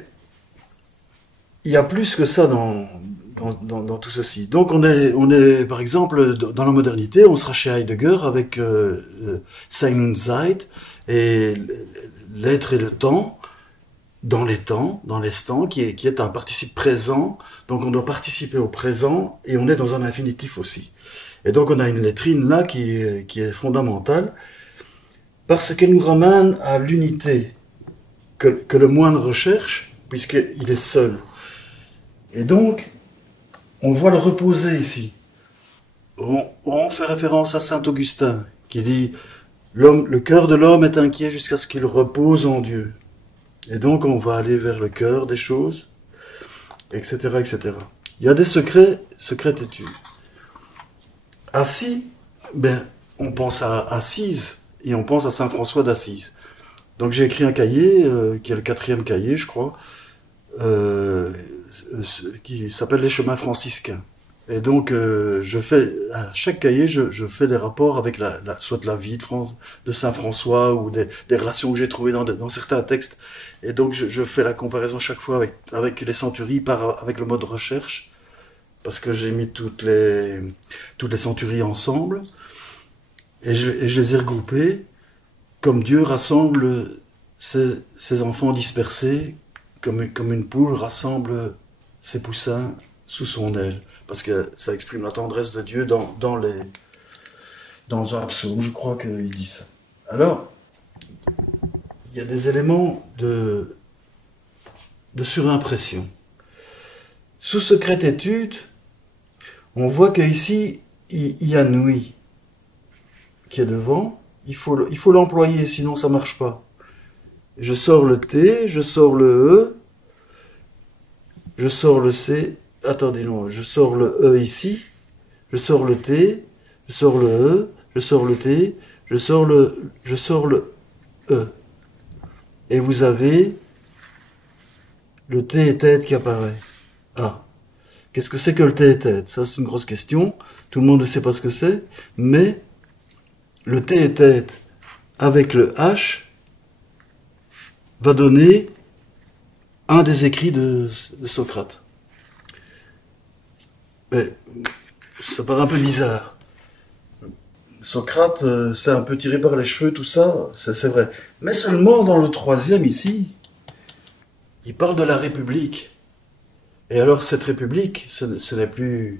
il y a plus que ça dans tout ceci. Donc on est par exemple dans la modernité, on sera chez Heidegger avec Sein und Zeit, et l'être et le temps, dans l'estant, qui est un participe présent. Donc on doit participer au présent, et on est dans un infinitif aussi. Et donc on a une lettrine là qui est fondamentale, parce qu'elle nous ramène à l'unité que le moine recherche, puisqu'il est seul. Et donc, on voit le reposer ici. On fait référence à saint Augustin, qui dit « Le cœur de l'homme est inquiet jusqu'à ce qu'il repose en Dieu ». Et donc on va aller vers le cœur des choses, etc., etc. Il y a des secrets, secrètes études. Assis, ben, on pense à Assise et on pense à Saint François d'Assise. Donc j'ai écrit un cahier, qui est le 4e cahier, je crois, qui s'appelle Les Chemins franciscains. Et donc je fais, à chaque cahier, je fais des rapports avec soit la vie de Saint François ou des relations que j'ai trouvées dans certains textes. Et donc je fais la comparaison chaque fois avec les centuries, avec le mode recherche, parce que j'ai mis toutes les centuries ensemble, et je les ai regroupées, comme Dieu rassemble ses enfants dispersés, comme une poule rassemble ses poussins sous son aile, parce que ça exprime la tendresse de Dieu dans un psaume, je crois qu'il dit ça. Alors, il y a des éléments de surimpression. Sous secrète étude, on voit qu'ici, il y a nuit qui est devant. Il faut l'employer, sinon ça marche pas. Je sors le T, je sors le E, je sors le C. Attendez, non, je sors le E ici, je sors le T, je sors le E, je sors le T, je sors le E. Et vous avez le T et tête qui apparaît. Ah, qu'est-ce que c'est que le T et tête? Ça, c'est une grosse question. Tout le monde ne sait pas ce que c'est, mais le T et tête avec le H va donner un des écrits de Socrate. Mais ça paraît un peu bizarre. Socrate, c'est un peu tiré par les cheveux, tout ça, c'est vrai. Mais seulement dans le 3e ici, il parle de la République. Et alors cette République, ce n'est plus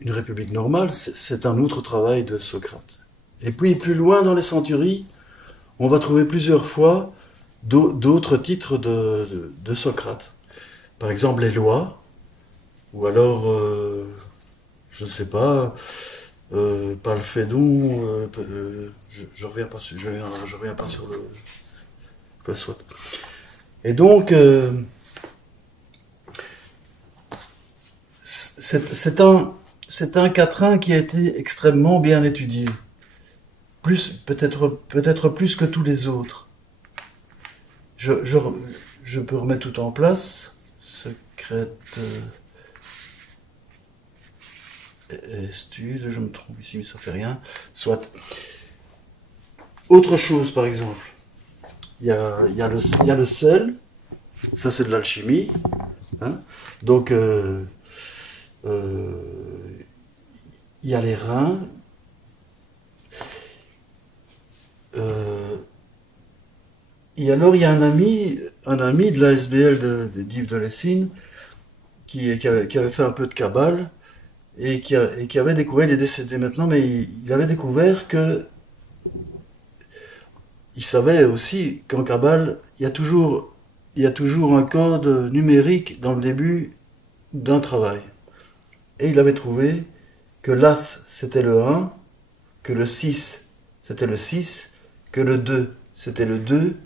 une République normale, c'est un autre travail de Socrate. Et puis plus loin dans les centuries, on va trouver plusieurs fois d'autres titres de Socrate. Par exemple les lois, ou alors, je ne sais pas, Palphédon, je reviens pas sur le soit. Et donc, c'est un quatrain qui a été extrêmement bien étudié, peut-être plus que tous les autres. Je peux remettre tout en place. Secrète étude, je me trompe ici, mais ça fait rien. Soit. Autre chose, par exemple. Il y a le sel. Ça, c'est de l'alchimie. Hein. Donc, il y a les reins. Et alors, il y a un ami de la SBL d'Yves de Lessine qui avait fait un peu de cabale et qui avait découvert, il est décédé maintenant, mais il avait découvert que il savait aussi qu'en cabale, il y a toujours un code numérique dans le début d'un travail. Et il avait trouvé que l'As, c'était le 1, que le 6, c'était le 6, que le 2, c'était le 2,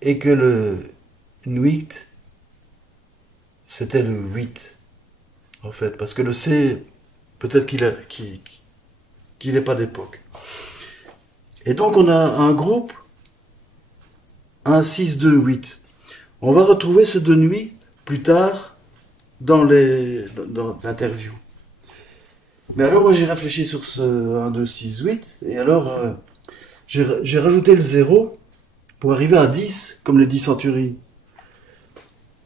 et que le 8, c'était le 8, en fait. Parce que le C, peut-être qu'il n'est pas d'époque. Et donc on a un groupe, 1, 6, 2, 8. On va retrouver ce de nuit plus tard dans l'interview. Mais alors moi j'ai réfléchi sur ce 1, 2, 6, 8, et alors j'ai rajouté le 0 pour arriver à 10, comme les 10 centuries.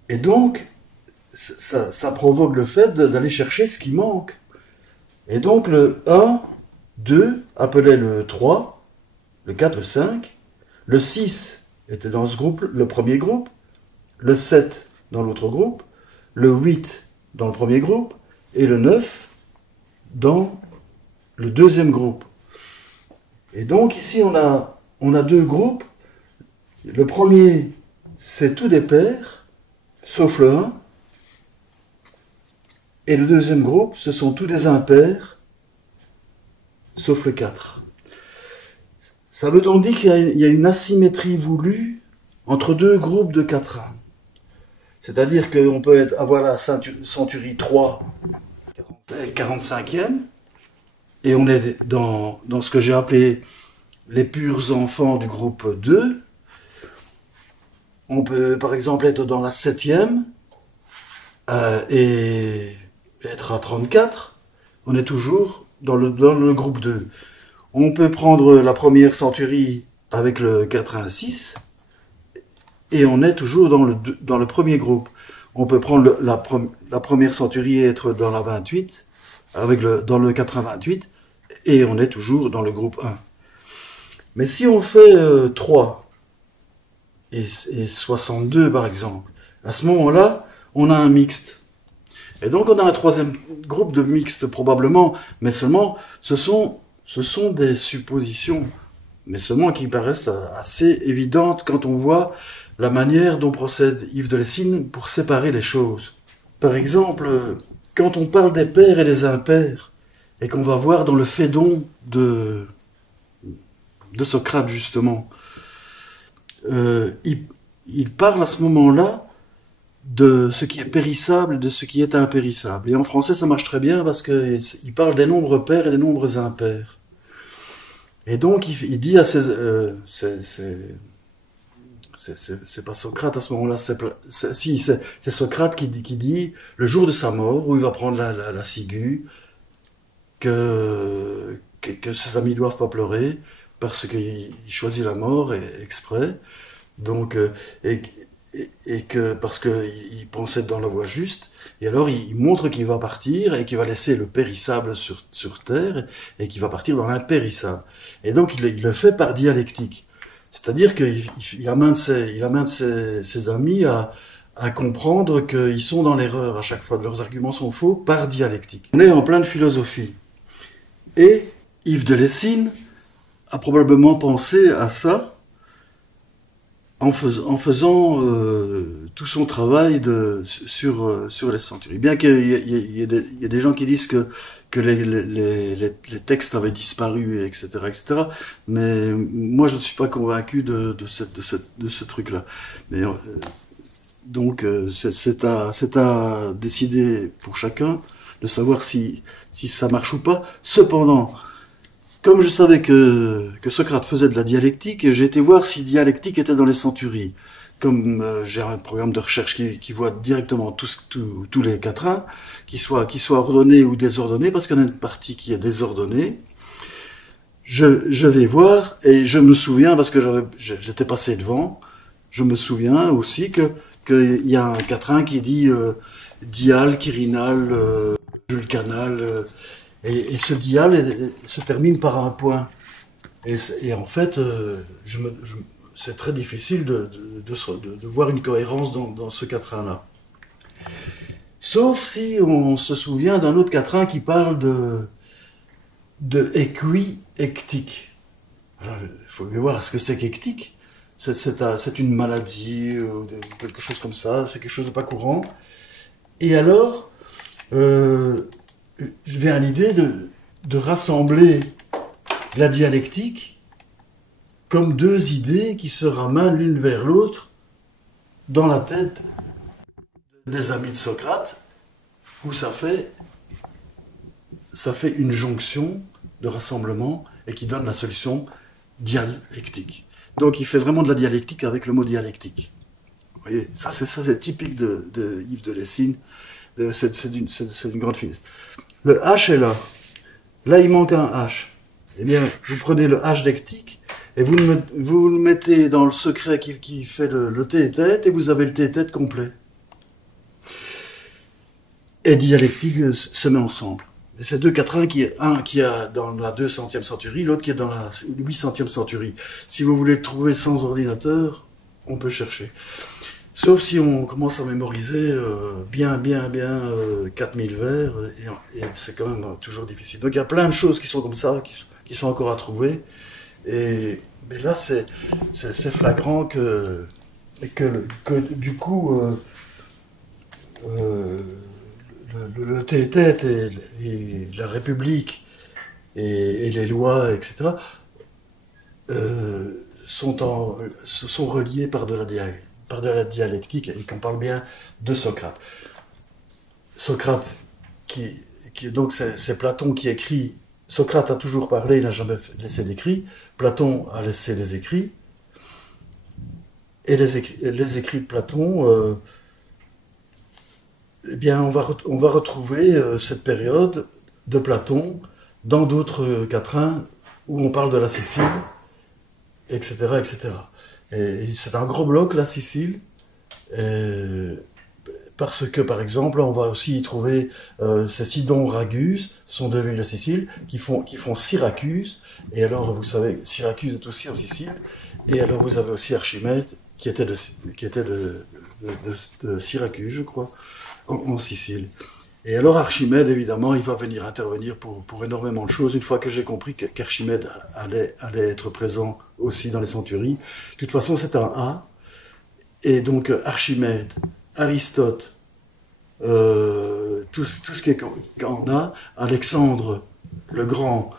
Et donc, ça provoque le fait d'aller chercher ce qui manque. Et donc le 1, 2 appelait le 3, le 4, le 5, le 6 était dans ce groupe, le premier groupe, le 7 dans l'autre groupe, le 8 dans le premier groupe, et le 9 dans le deuxième groupe. Et donc ici on a deux groupes. Le premier, c'est tous des pairs, sauf le 1. Et le deuxième groupe, ce sont tous des impairs, sauf le 4. Ça veut donc dire qu'il y a une asymétrie voulue entre deux groupes de quatrains. C'est-à-dire qu'on peut avoir la centurie 3, 45e, et on est dans ce que j'ai appelé les purs enfants du groupe 2. On peut par exemple être dans la 7e et être à 34. On est toujours dans le groupe 2. On peut prendre la première centurie avec le 86 et on est toujours dans le premier groupe. On peut prendre la première centurie et être dans la 28 dans le 88 et on est toujours dans le groupe 1. Mais si on fait 3 et 62 par exemple, à ce moment-là, on a un mixte. Et donc on a un troisième groupe de mixte probablement, mais seulement ce sont des suppositions, mais seulement qui paraissent assez évidentes quand on voit la manière dont procède Yves de Lessine pour séparer les choses. Par exemple, quand on parle des pairs et des impairs, et qu'on va voir dans le Phédon de Socrate justement, il parle à ce moment-là de ce qui est périssable et de ce qui est impérissable. Et en français, ça marche très bien parce qu'il parle des nombres pairs et des nombres impairs. Et donc, il dit à c'est pas Socrate à ce moment-là, c'est Socrate qui dit, le jour de sa mort, où il va prendre la ciguë, que ses amis doivent pas pleurer, parce qu'il choisit la mort exprès, donc, et que parce qu'il pense être dans la voie juste, et alors il montre qu'il va partir et qu'il va laisser le périssable sur terre et qu'il va partir dans l'impérissable. Et donc il le fait par dialectique, c'est-à-dire qu'il amène ses amis à comprendre qu'ils sont dans l'erreur à chaque fois, leurs arguments sont faux par dialectique. On est en pleine philosophie. Et Yves de Lessine a probablement pensé à ça en faisant tout son travail sur les centuries. Bien qu'il y ait des gens qui disent que les textes avaient disparu, etc., etc., mais moi je ne suis pas convaincu de ce truc-là. Mais donc c'est à décider pour chacun de savoir si ça marche ou pas. Cependant, comme je savais que Socrate faisait de la dialectique, j'ai été voir si dialectique était dans les centuries. Comme j'ai un programme de recherche qui voit directement tous les quatrains, qu'ils soient ordonnés ou désordonnés, parce qu'il y en a une partie qui est désordonnée, je vais voir, et je me souviens, parce que j'étais passé devant, je me souviens aussi qu'il y a un quatrain qui dit dial, quirinal, vulcanal, et ce dial se termine par un point. Et en fait, c'est très difficile de voir une cohérence dans ce quatrain-là. Sauf si on se souvient d'un autre quatrain qui parle de équi-ectique. Alors, il faut bien voir ce que c'est qu'ectique. C'est une maladie, ou quelque chose comme ça, c'est quelque chose de pas courant. Et alors, je viens à l'idée de rassembler la dialectique comme deux idées qui se ramènent l'une vers l'autre dans la tête des amis de Socrate, où ça fait une jonction de rassemblement et qui donne la solution dialectique. Donc il fait vraiment de la dialectique avec le mot dialectique. Vous voyez, ça c'est typique de Yves de Lessine, c'est d'une grande finesse. Le H est là. Là, il manque un H. Eh bien, vous prenez le H d'ectique et vous le mettez dans le secret qui fait le tête-tête et vous avez le tête-tête complet. Et dialectique se met ensemble. Et c'est deux quatrains un qui est dans la 200e centurie, l'autre qui est dans la 800e centurie. Si vous voulez le trouver sans ordinateur, on peut chercher. Sauf si on commence à mémoriser bien 4000 vers, et c'est quand même toujours difficile. Donc il y a plein de choses qui sont comme ça, qui sont encore à trouver. Mais là, c'est flagrant que du coup, le tête et la République et les lois, etc., sont reliés par de la dialectique, et qu'on parle bien de Socrate. Socrate, donc c'est Platon qui écrit. Socrate a toujours parlé, il n'a jamais laissé d'écrit. Platon a laissé des écrits. Et les écrits de Platon, eh bien, on va retrouver cette période de Platon dans d'autres quatrains où on parle de la Sicile, etc., etc. Et c'est un gros bloc, la Sicile, parce que, par exemple, on va aussi y trouver ces Sidon, Ragus, sont deux villes de Sicile, qui font Syracuse. Et alors, vous savez, Syracuse est aussi en Sicile. Et alors, vous avez aussi Archimède, qui était de Syracuse, je crois, en Sicile. Et alors Archimède, évidemment, il va venir intervenir pour énormément de choses. Une fois que j'ai compris qu'Archimède allait être présent aussi dans les centuries. De toute façon, c'est un A. Et donc Archimède, Aristote, tout ce qui est en A, Alexandre le Grand,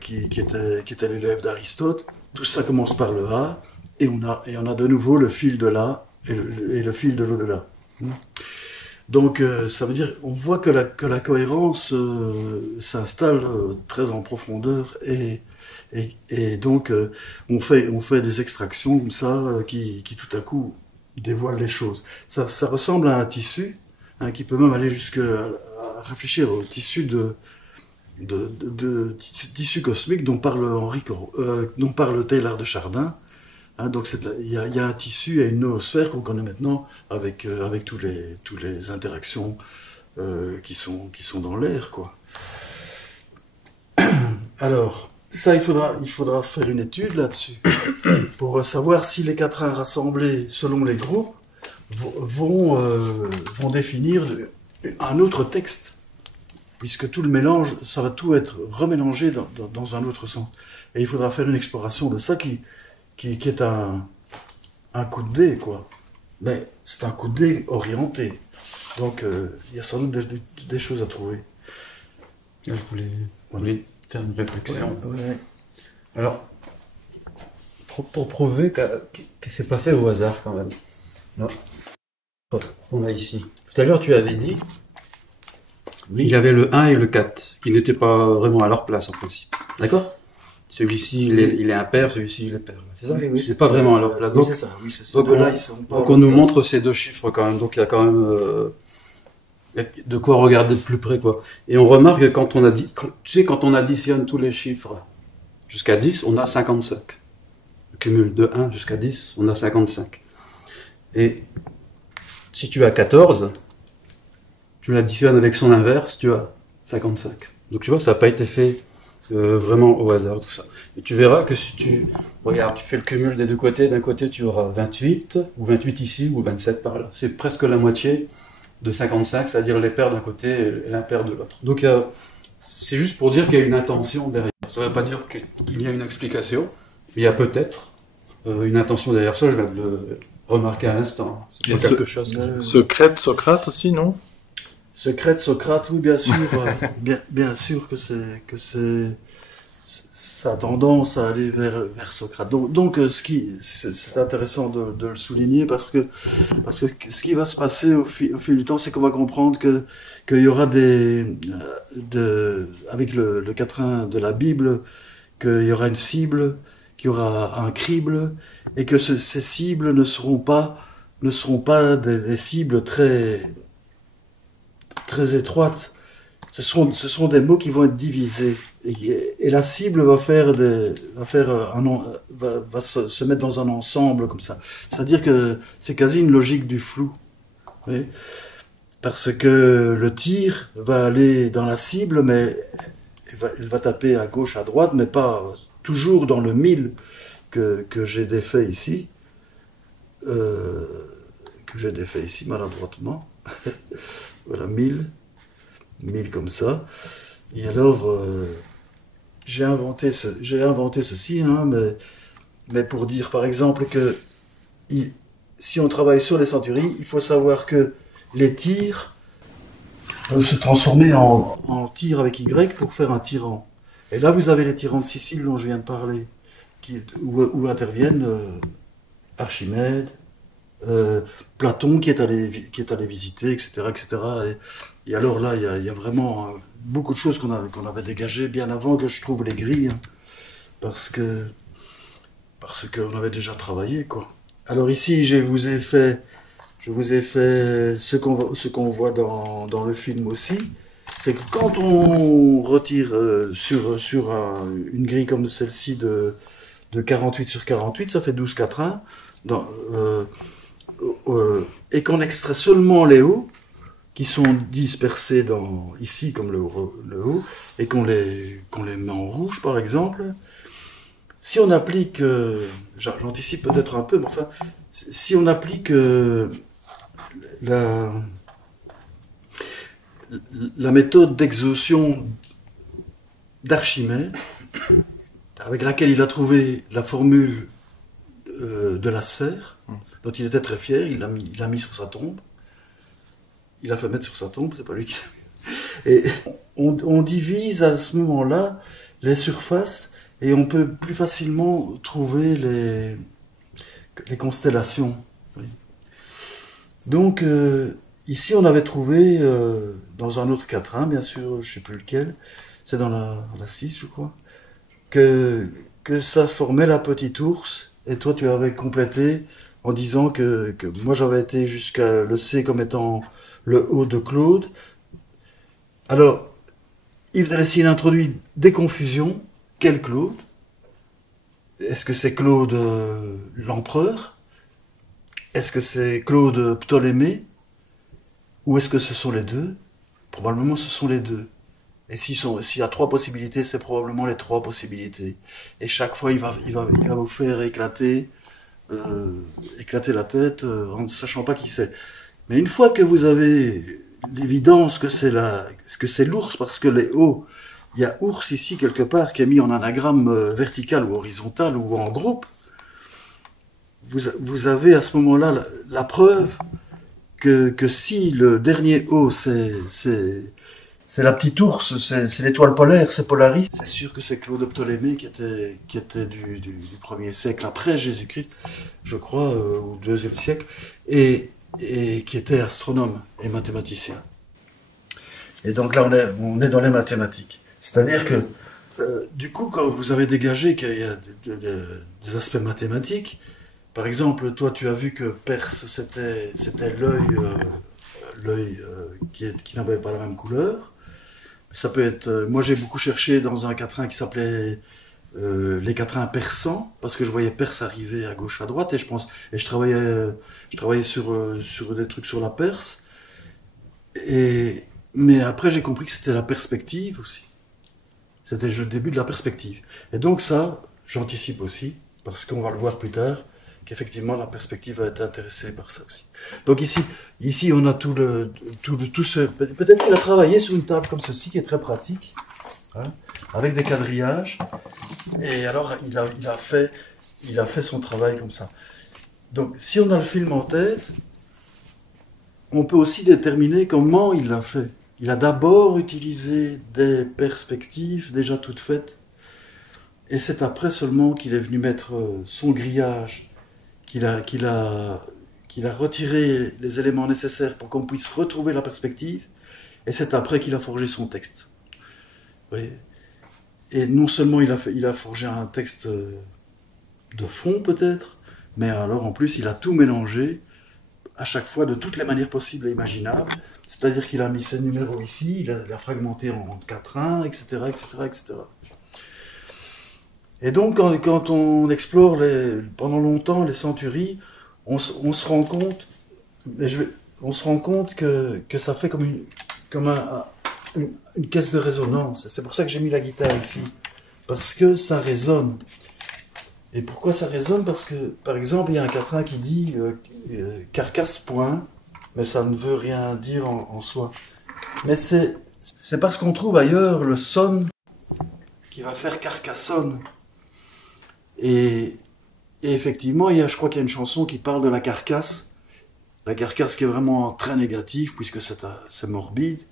qui était l'élève d'Aristote, tout ça commence par le A, et on a de nouveau le fil de là et le fil de l'au-delà. Donc ça veut dire, on voit que la cohérence s'installe très en profondeur, et donc on fait des extractions comme ça qui tout à coup dévoilent les choses. Ça ressemble à un tissu, hein, qui peut même aller jusqu'à réfléchir au tissu tissu cosmique dont parle dont parle Teilhard de Chardin. Hein, donc il y a un tissu et une noosphère qu'on connaît maintenant avec toutes les interactions qui sont dans l'air, quoi. Alors, ça, il faudra faire une étude là-dessus pour savoir si les quatrains rassemblés selon les groupes vont définir un autre texte, puisque tout le mélange, ça va tout être remélangé dans un autre sens. Et il faudra faire une exploration de ça qui est un coup de dé, quoi. Mais c'est un coup de dé orienté. Donc, il y a sans doute des choses à trouver. Je voulais faire une réflexion. Ouais. Alors, pour prouver que c'est pas fait au hasard, quand même. Là, on a ici. Tout à l'heure, tu avais dit il y avait le 1 et le 4, qui n'étaient pas vraiment à leur place, en principe. D'accord ? Celui-ci, il est impair, celui-ci, il est pair. C'est ça? Oui, c'est pas vraiment à leur place. Oui, c'est ça. Oui, c'est ça. Donc on nous montre ces deux chiffres quand même. Donc il y a quand même il y a de quoi regarder de plus près, quoi. Et on remarque que quand on additionne tous les chiffres jusqu'à 10, on a 55. Le cumul de 1 jusqu'à 10, on a 55. Et si tu as 14, tu l'additionnes avec son inverse, tu as 55. Donc tu vois, ça n'a pas été fait vraiment au hasard, tout ça. Et tu verras que si tu fais le cumul des deux côtés, d'un côté tu auras 28, ou 28 ici, ou 27 par là. C'est presque la moitié de 55, c'est-à-dire les pairs d'un côté et l'impair de l'autre. Donc c'est juste pour dire qu'il y a une intention derrière. Ça ne veut pas dire qu'il y a une explication, mais il y a peut-être une intention derrière ça, je viens de le remarquer à l'instant. C'est pas quelque chose. Secrète Socrate aussi, non? Secrète Socrate, oui, bien sûr, bien sûr que ça a tendance à aller vers Socrate. Donc c'est intéressant de le souligner parce que ce qui va se passer au fil du temps, c'est qu'on va comprendre qu'il y aura avec le quatrain de la Bible, qu'il y aura une cible, qu'il y aura un crible, et que ces cibles ne seront pas des cibles très étroites. Ce sont des mots qui vont être divisés, et la cible va se mettre dans un ensemble comme ça. C'est-à-dire que c'est quasi une logique du flou, oui, parce que le tir va aller dans la cible, mais il va taper à gauche, à droite, mais pas toujours dans le mille que j'ai défait ici, maladroitement. Voilà, 1000 comme ça. Et alors, j'ai inventé ceci, hein, mais pour dire par exemple que si on travaille sur les centuries, il faut savoir que les tirs peuvent se transformer en tir avec Y pour faire un tyran. Et là, vous avez les tyrans de Sicile dont je viens de parler. où interviennent Archimède, Platon qui est allé visiter, etc. etc. Et alors là, il y a vraiment beaucoup de choses qu'on avait dégagées bien avant que je trouve les grilles, hein, parce qu'on avait déjà travaillé, quoi. Alors ici, je vous ai fait ce qu'on voit dans le film aussi. C'est que quand on retire sur une grille comme celle-ci de 48 sur 48, ça fait 12 quatrains, et qu'on extrait seulement les hauts, qui sont dispersés ici comme le haut, et qu'on les met en rouge par exemple. Si on applique, j'anticipe peut-être un peu, mais enfin, si on applique la méthode d'exhaustion d'Archimède, avec laquelle il a trouvé la formule de la sphère, dont il était très fier, il l'a mis sur sa tombe. Il a fait mettre sur sa tombe, c'est pas lui qui l'a mis. Et on divise à ce moment-là les surfaces et on peut plus facilement trouver les constellations. Oui. Donc, ici, on avait trouvé, dans un autre quatrain, bien sûr, je ne sais plus lequel, c'est dans la 6, je crois, que ça formait la petite ours, et toi, tu avais complété en disant que moi, j'avais été jusqu'à le C comme étant le haut de Claude. Alors, Yves de Lessines introduit des confusions. Quel Claude? Est-ce que c'est Claude l'empereur? Est-ce que c'est Claude Ptolémée? Ou est-ce que ce sont les deux? Probablement ce sont les deux. Et s'il y a trois possibilités, c'est probablement les trois possibilités. Et chaque fois, il va vous faire éclater la tête en ne sachant pas qui c'est. Mais une fois que vous avez l'évidence que c'est l'ours, parce que les hauts, il y a ours ici quelque part qui est mis en anagramme vertical ou horizontal ou en groupe, vous avez à ce moment-là la preuve que si le dernier haut c'est la petite ours, c'est l'étoile polaire, c'est Polaris, c'est sûr que c'est Claude Ptolémée qui était du 1er siècle après Jésus-Christ, je crois, au 2e siècle, et qui était astronome et mathématicien. Et donc là, on est dans les mathématiques. C'est-à-dire que, du coup, quand vous avez dégagé qu'il y a des aspects mathématiques, par exemple, toi, tu as vu que Perse, c'était l'œil qui n'avait pas la même couleur. Ça peut être... moi, j'ai beaucoup cherché dans un quatrain qui s'appelait les quatrains persans, parce que je voyais Perse arriver à gauche, à droite, et je travaillais sur des trucs sur la Perse. Mais après, j'ai compris que c'était la perspective aussi. C'était le début de la perspective. Et donc ça, j'anticipe aussi, parce qu'on va le voir plus tard, qu'effectivement la perspective va être intéressée par ça aussi. Donc ici on a tout ce... Peut-être qu'il a travaillé sur une table comme ceci, qui est très pratique, hein, avec des quadrillages, et alors il a fait son travail comme ça. Donc si on a le film en tête, on peut aussi déterminer comment il l'a fait. Il a d'abord utilisé des perspectives déjà toutes faites, et c'est après seulement qu'il est venu mettre son grillage, qu'il a retiré les éléments nécessaires pour qu'on puisse retrouver la perspective, et c'est après qu'il a forgé son texte. Oui. Et non seulement il a forgé un texte de fond peut-être, mais alors en plus il a tout mélangé, à chaque fois de toutes les manières possibles et imaginables, c'est-à-dire qu'il a mis ses numéros ici, il a fragmenté en quatrains, etc., etc., etc. Et donc quand on explore pendant longtemps les centuries, on se rend compte, que ça fait comme une caisse de résonance. C'est pour ça que j'ai mis la guitare ici, parce que ça résonne. Et pourquoi ça résonne? Parce que, par exemple, il y a un quatrain qui dit carcasse point, mais ça ne veut rien dire en soi. Mais c'est parce qu'on trouve ailleurs le son qui va faire carcassonne. Et effectivement, je crois qu'il y a une chanson qui parle de la carcasse qui est vraiment très négative, puisque c'est morbide.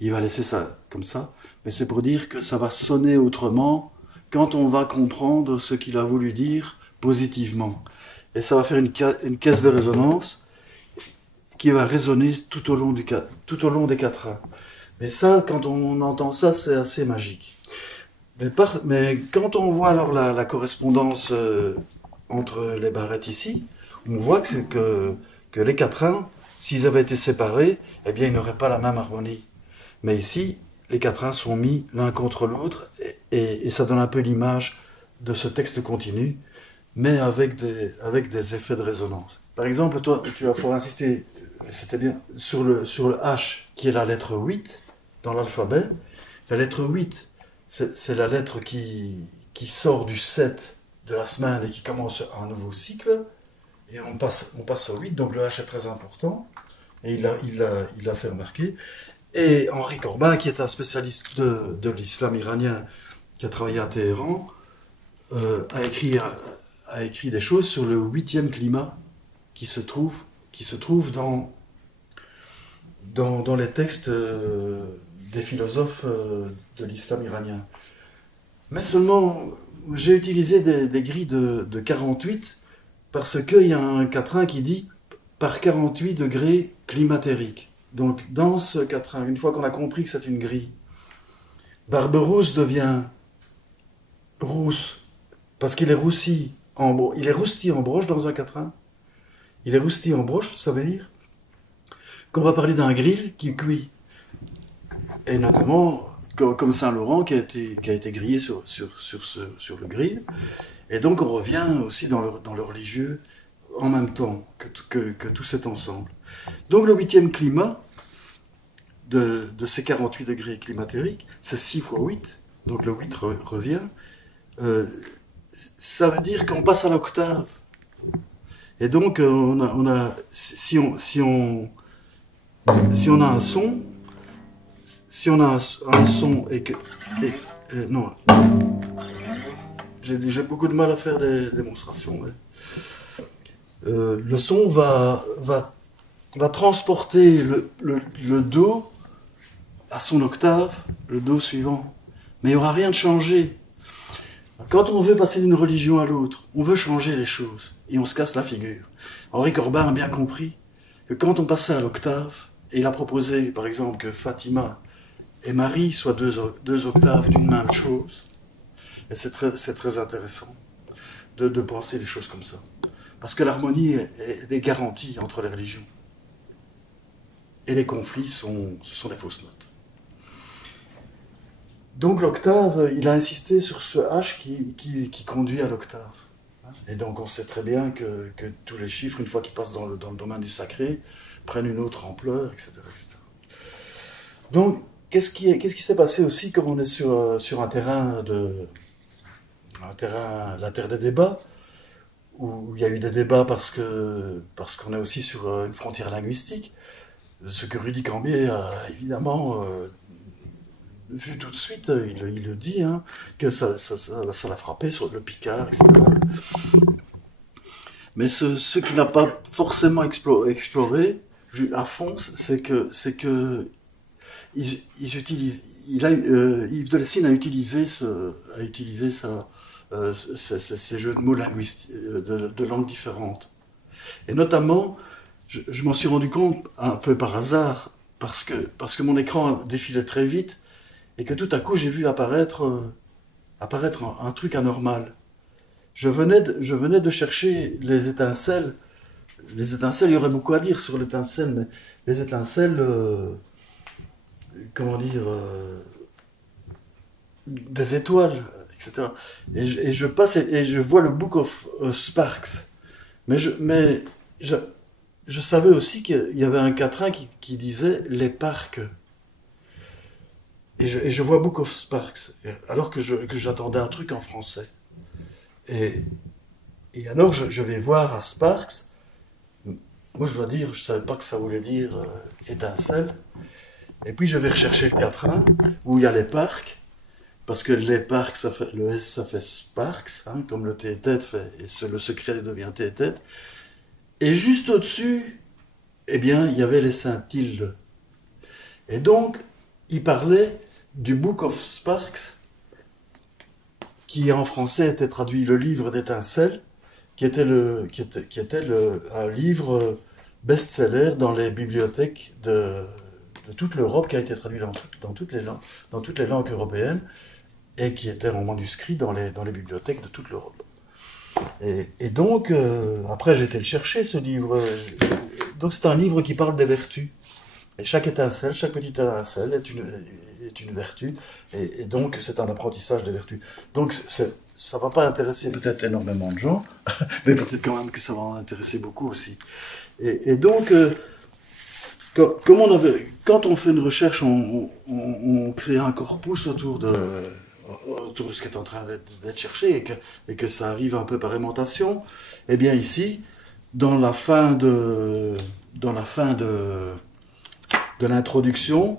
Il va laisser ça comme ça, mais c'est pour dire que ça va sonner autrement quand on va comprendre ce qu'il a voulu dire positivement. Et ça va faire une caisse de résonance qui va résonner tout au long des quatrains. Mais ça, quand on entend ça, c'est assez magique. Mais quand on voit alors la correspondance entre les barrettes ici, on voit que les quatrains, s'ils avaient été séparés, eh bien, ils n'auraient pas la même harmonie. Mais ici, les quatrains sont mis l'un contre l'autre, et ça donne un peu l'image de ce texte continu, mais avec des effets de résonance. Par exemple, toi, tu vas fort insister, c'était bien, sur le H, qui est la lettre 8 dans l'alphabet. La lettre 8, c'est la lettre qui sort du 7 de la semaine et qui commence un nouveau cycle. Et on passe au 8, donc le H est très important. Et il l'a fait remarquer. Et Henri Corbin, qui est un spécialiste de l'islam iranien, qui a travaillé à Téhéran, a écrit des choses sur le 8e climat qui se trouve dans les textes des philosophes de l'islam iranien. Mais seulement, j'ai utilisé des grilles de 48 parce qu'il y a un quatrain qui dit par 48 degrés climatériques. Donc, dans ce quatrain, une fois qu'on a compris que c'est une grille, Barberousse devient rousse parce qu'il est roussi il est rousti en broche dans un quatrain. Il est rousti en broche, ça veut dire qu'on va parler d'un grill qui cuit. Et notamment, comme Saint-Laurent qui a été grillé sur le grill. Et donc on revient aussi dans le religieux en même temps que tout cet ensemble. Donc le 8e climat de ces 48 degrés climatériques, c'est 6 fois 8, donc le 8 revient. Ça veut dire qu'on passe à l'octave. Et donc si on a un son, non, j'ai beaucoup de mal à faire des démonstrations. Le son va transporter le do à son octave, le do suivant. Mais il n'y aura rien de changé. Quand on veut passer d'une religion à l'autre, on veut changer les choses et on se casse la figure. Henri Corbin a bien compris que quand on passait à l'octave, et il a proposé par exemple que Fatima et Marie soient deux octaves d'une même chose, et c'est très intéressant de penser les choses comme ça. Parce que l'harmonie est garantie entre les religions. Et les conflits, ce sont des fausses notes. Donc l'octave, il a insisté sur ce H qui conduit à l'octave. Et donc on sait très bien que tous les chiffres, une fois qu'ils passent dans le domaine du sacré, prennent une autre ampleur, etc. etc. Donc, qu'est-ce qui s'est passé aussi, comme on est sur un terrain la terre des débats, où il y a eu des débats parce qu'on est aussi sur une frontière linguistique, ce que Rudy Cambier a évidemment vu tout de suite, il le dit, hein, que ça l'a frappé sur le Picard, etc. Mais ce qu'il n'a pas forcément exploré à fond, c'est que Yves de Lessine a utilisé ces jeux de mots linguistiques, de langues différentes. Et notamment, je m'en suis rendu compte un peu par hasard, parce que mon écran défilait très vite, et que tout à coup j'ai vu apparaître un truc anormal. Je venais de chercher les étincelles. Les étincelles, il y aurait beaucoup à dire sur l'étincelle, mais les étincelles, des étoiles, etc. Et je passe et je vois le Book of Sparks. Mais je savais aussi qu'il y avait un quatrain qui disait les parcs. Et je vois Book of Sparks, alors que j'attendais un truc en français. Et alors je vais voir à Sparks. Moi je dois dire, je ne savais pas que ça voulait dire étincelle. Et puis je vais rechercher le quatrain, où il y a les parcs, parce que les parcs, le S ça fait Sparks, hein, comme le T-tête fait, et le secret devient T-tête. Et juste au-dessus, eh bien, il y avait les scintilles. Et donc, il parlait du Book of Sparks, qui en français était traduit Le Livre d'étincelles, qui était un livre best-seller dans les bibliothèques de toute l'Europe, qui a été traduit dans toutes les langues européennes, et qui était en manuscrit dans les bibliothèques de toute l'Europe. Et donc, après j'ai été le chercher, ce livre. Donc c'est un livre qui parle des vertus. Et chaque étincelle, chaque petite étincelle est une vertu. Et donc c'est un apprentissage des vertus. Donc ça va pas intéresser peut-être énormément de gens, mais peut-être quand même que ça va en intéresser beaucoup aussi. Et donc, quand on fait une recherche, on crée un corpus autour de ce qui est en train d'être cherché, et que ça arrive un peu par aimantation. Eh bien ici, dans la fin de l'introduction,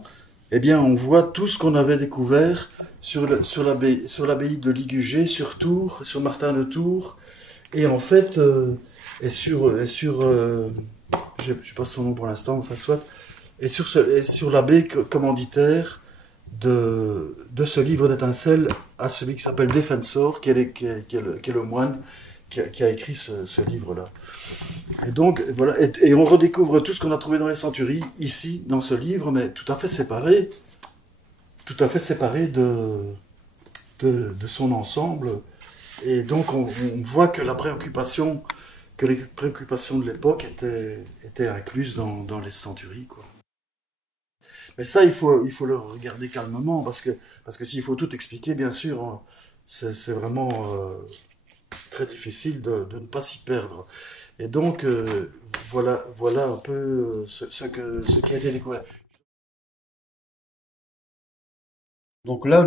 eh bien on voit tout ce qu'on avait découvert sur l'abbaye de Ligugé, sur Tours, sur Martin de Tours, et en fait, je sais pas son nom pour l'instant, enfin soit, et sur l'abbé commanditaire de ce livre d'étincelles à celui qui s'appelle Defensor, qui est le moine qui a écrit ce livre-là. Et donc, voilà, et on redécouvre tout ce qu'on a trouvé dans les centuries, ici, dans ce livre, mais tout à fait séparé de son ensemble. Et donc, on voit que les préoccupations de l'époque étaient incluses dans les centuries, quoi. Mais ça, il faut le regarder calmement, parce que s'il faut tout expliquer, bien sûr, hein, c'est vraiment très difficile de ne pas s'y perdre. Et donc, voilà un peu ce qui a été découvert. Donc là,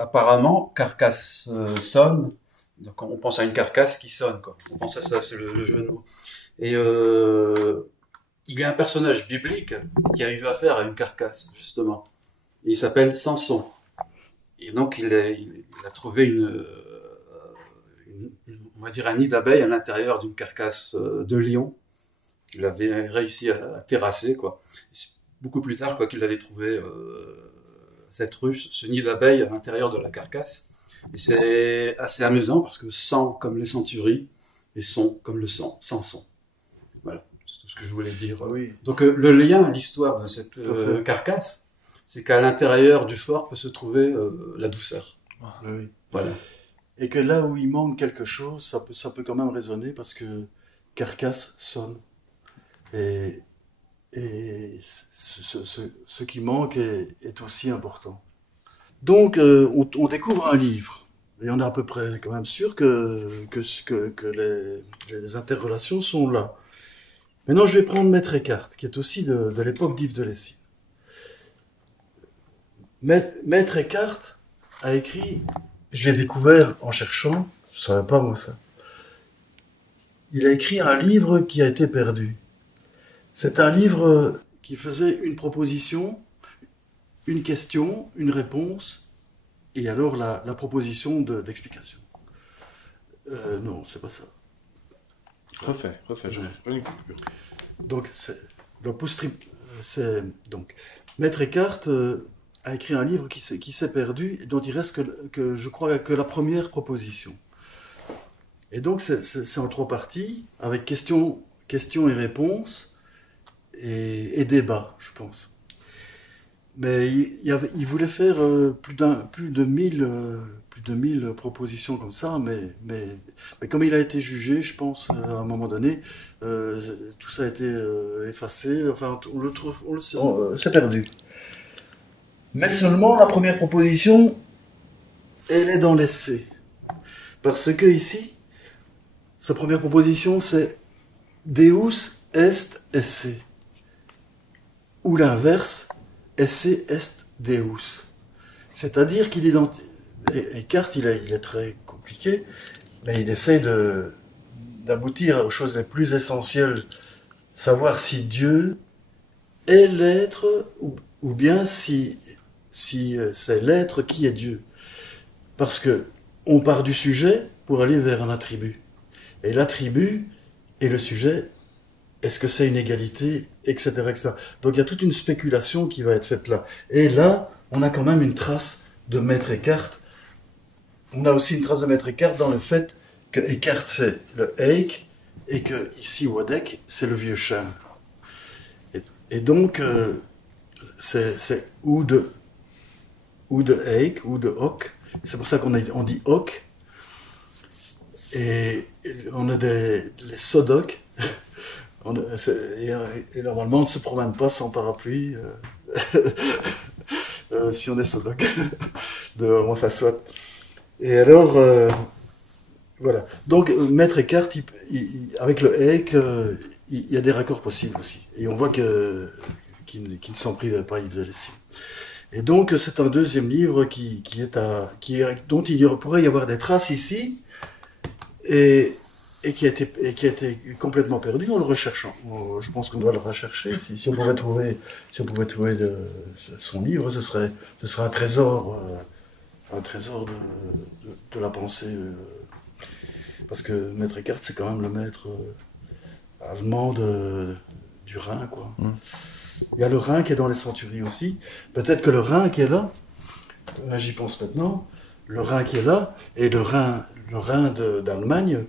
apparemment, carcasse sonne. Donc on pense à une carcasse qui sonne, quoi. On pense à ça, c'est le jeu de mots. Et il y a un personnage biblique qui a eu affaire à une carcasse, justement. Il s'appelle Samson. Et donc il a trouvé on va dire un nid d'abeilles à l'intérieur d'une carcasse de lion qu'il avait réussi à terrasser, quoi. C'est beaucoup plus tard, quoi, qu'il avait trouvé cette ruche, ce nid d'abeilles à l'intérieur de la carcasse. Et c'est assez amusant parce que sang comme les centuries et son comme le sang, Samson. Voilà, c'est tout ce que je voulais dire. Oui. Donc le lien, l'histoire de cette carcasse, c'est qu'à l'intérieur du fort peut se trouver la douceur. Oui. Voilà. Et que là où il manque quelque chose, ça peut quand même résonner, parce que carcasse sonne. Et ce qui manque est aussi important. Donc, on découvre un livre, et on est à peu près quand même sûr que les interrelations sont là. Maintenant, je vais prendre Maître Eckhart, qui est aussi de l'époque d'Yves de Lessines. Maître Eckhart a écrit, je l'ai découvert en cherchant, je ne savais pas moi ça. Il a écrit un livre qui a été perdu. C'est un livre qui faisait une proposition, une question, une réponse, et alors la proposition d'explication. Non, c'est pas ça. Refais, je reprends une coupure. Donc, Maître Eckhart a écrit un livre qui s'est perdu, et dont il reste que je crois que la première proposition. Et donc, c'est en 3 parties, avec questions et réponses, et débat, je pense. Mais il voulait faire plus de 1000 propositions comme ça, mais comme il a été jugé, je pense, à un moment donné, tout ça a été effacé, enfin, c'est perdu. Mais seulement la première proposition, elle est dans l'essai. Parce que ici, sa première proposition, c'est Deus est esse. Ou l'inverse, esse est Deus. C'est-à-dire qu'il identifie. Eckhart, il est très compliqué, mais il essaie d'aboutir aux choses les plus essentielles. Savoir si Dieu est l'être, ou bien si c'est l'être qui est Dieu. Parce que on part du sujet pour aller vers un attribut. Et l'attribut et le sujet, est-ce que c'est une égalité, etc., etc. Donc il y a toute une spéculation qui va être faite là. Et là, on a quand même une trace de Maître Eckhart on a aussi une trace de Maître Eckhart dans le fait que Eckhart c'est le Eik et que ici Wadek c'est le vieux chien. Et donc c'est ou de Eik ou de Hoc. C'est pour ça on dit Hoc. Et on a les Sodoc. Et normalement on ne se promène pas sans parapluie si on est Sodoc. Enfin soit. Et alors, voilà. Donc, Maître Eckhart, avec le Eik, il y a des raccords possibles aussi. Et on voit qu'il ne s'en privait pas, Yves de Lessing. Et donc, c'est un deuxième livre dont pourrait y avoir des traces ici, et qui a été complètement perdu en le recherchant. Je pense qu'on doit le rechercher. Si on pouvait trouver son livre, ce serait un trésor. Un trésor de la pensée, parce que Maître Eckhart, c'est quand même le maître allemand du Rhin, quoi. Il y a le Rhin qui est dans les centuries aussi. Peut-être que le Rhin qui est là, j'y pense maintenant, le Rhin qui est là, et le Rhin d'Allemagne,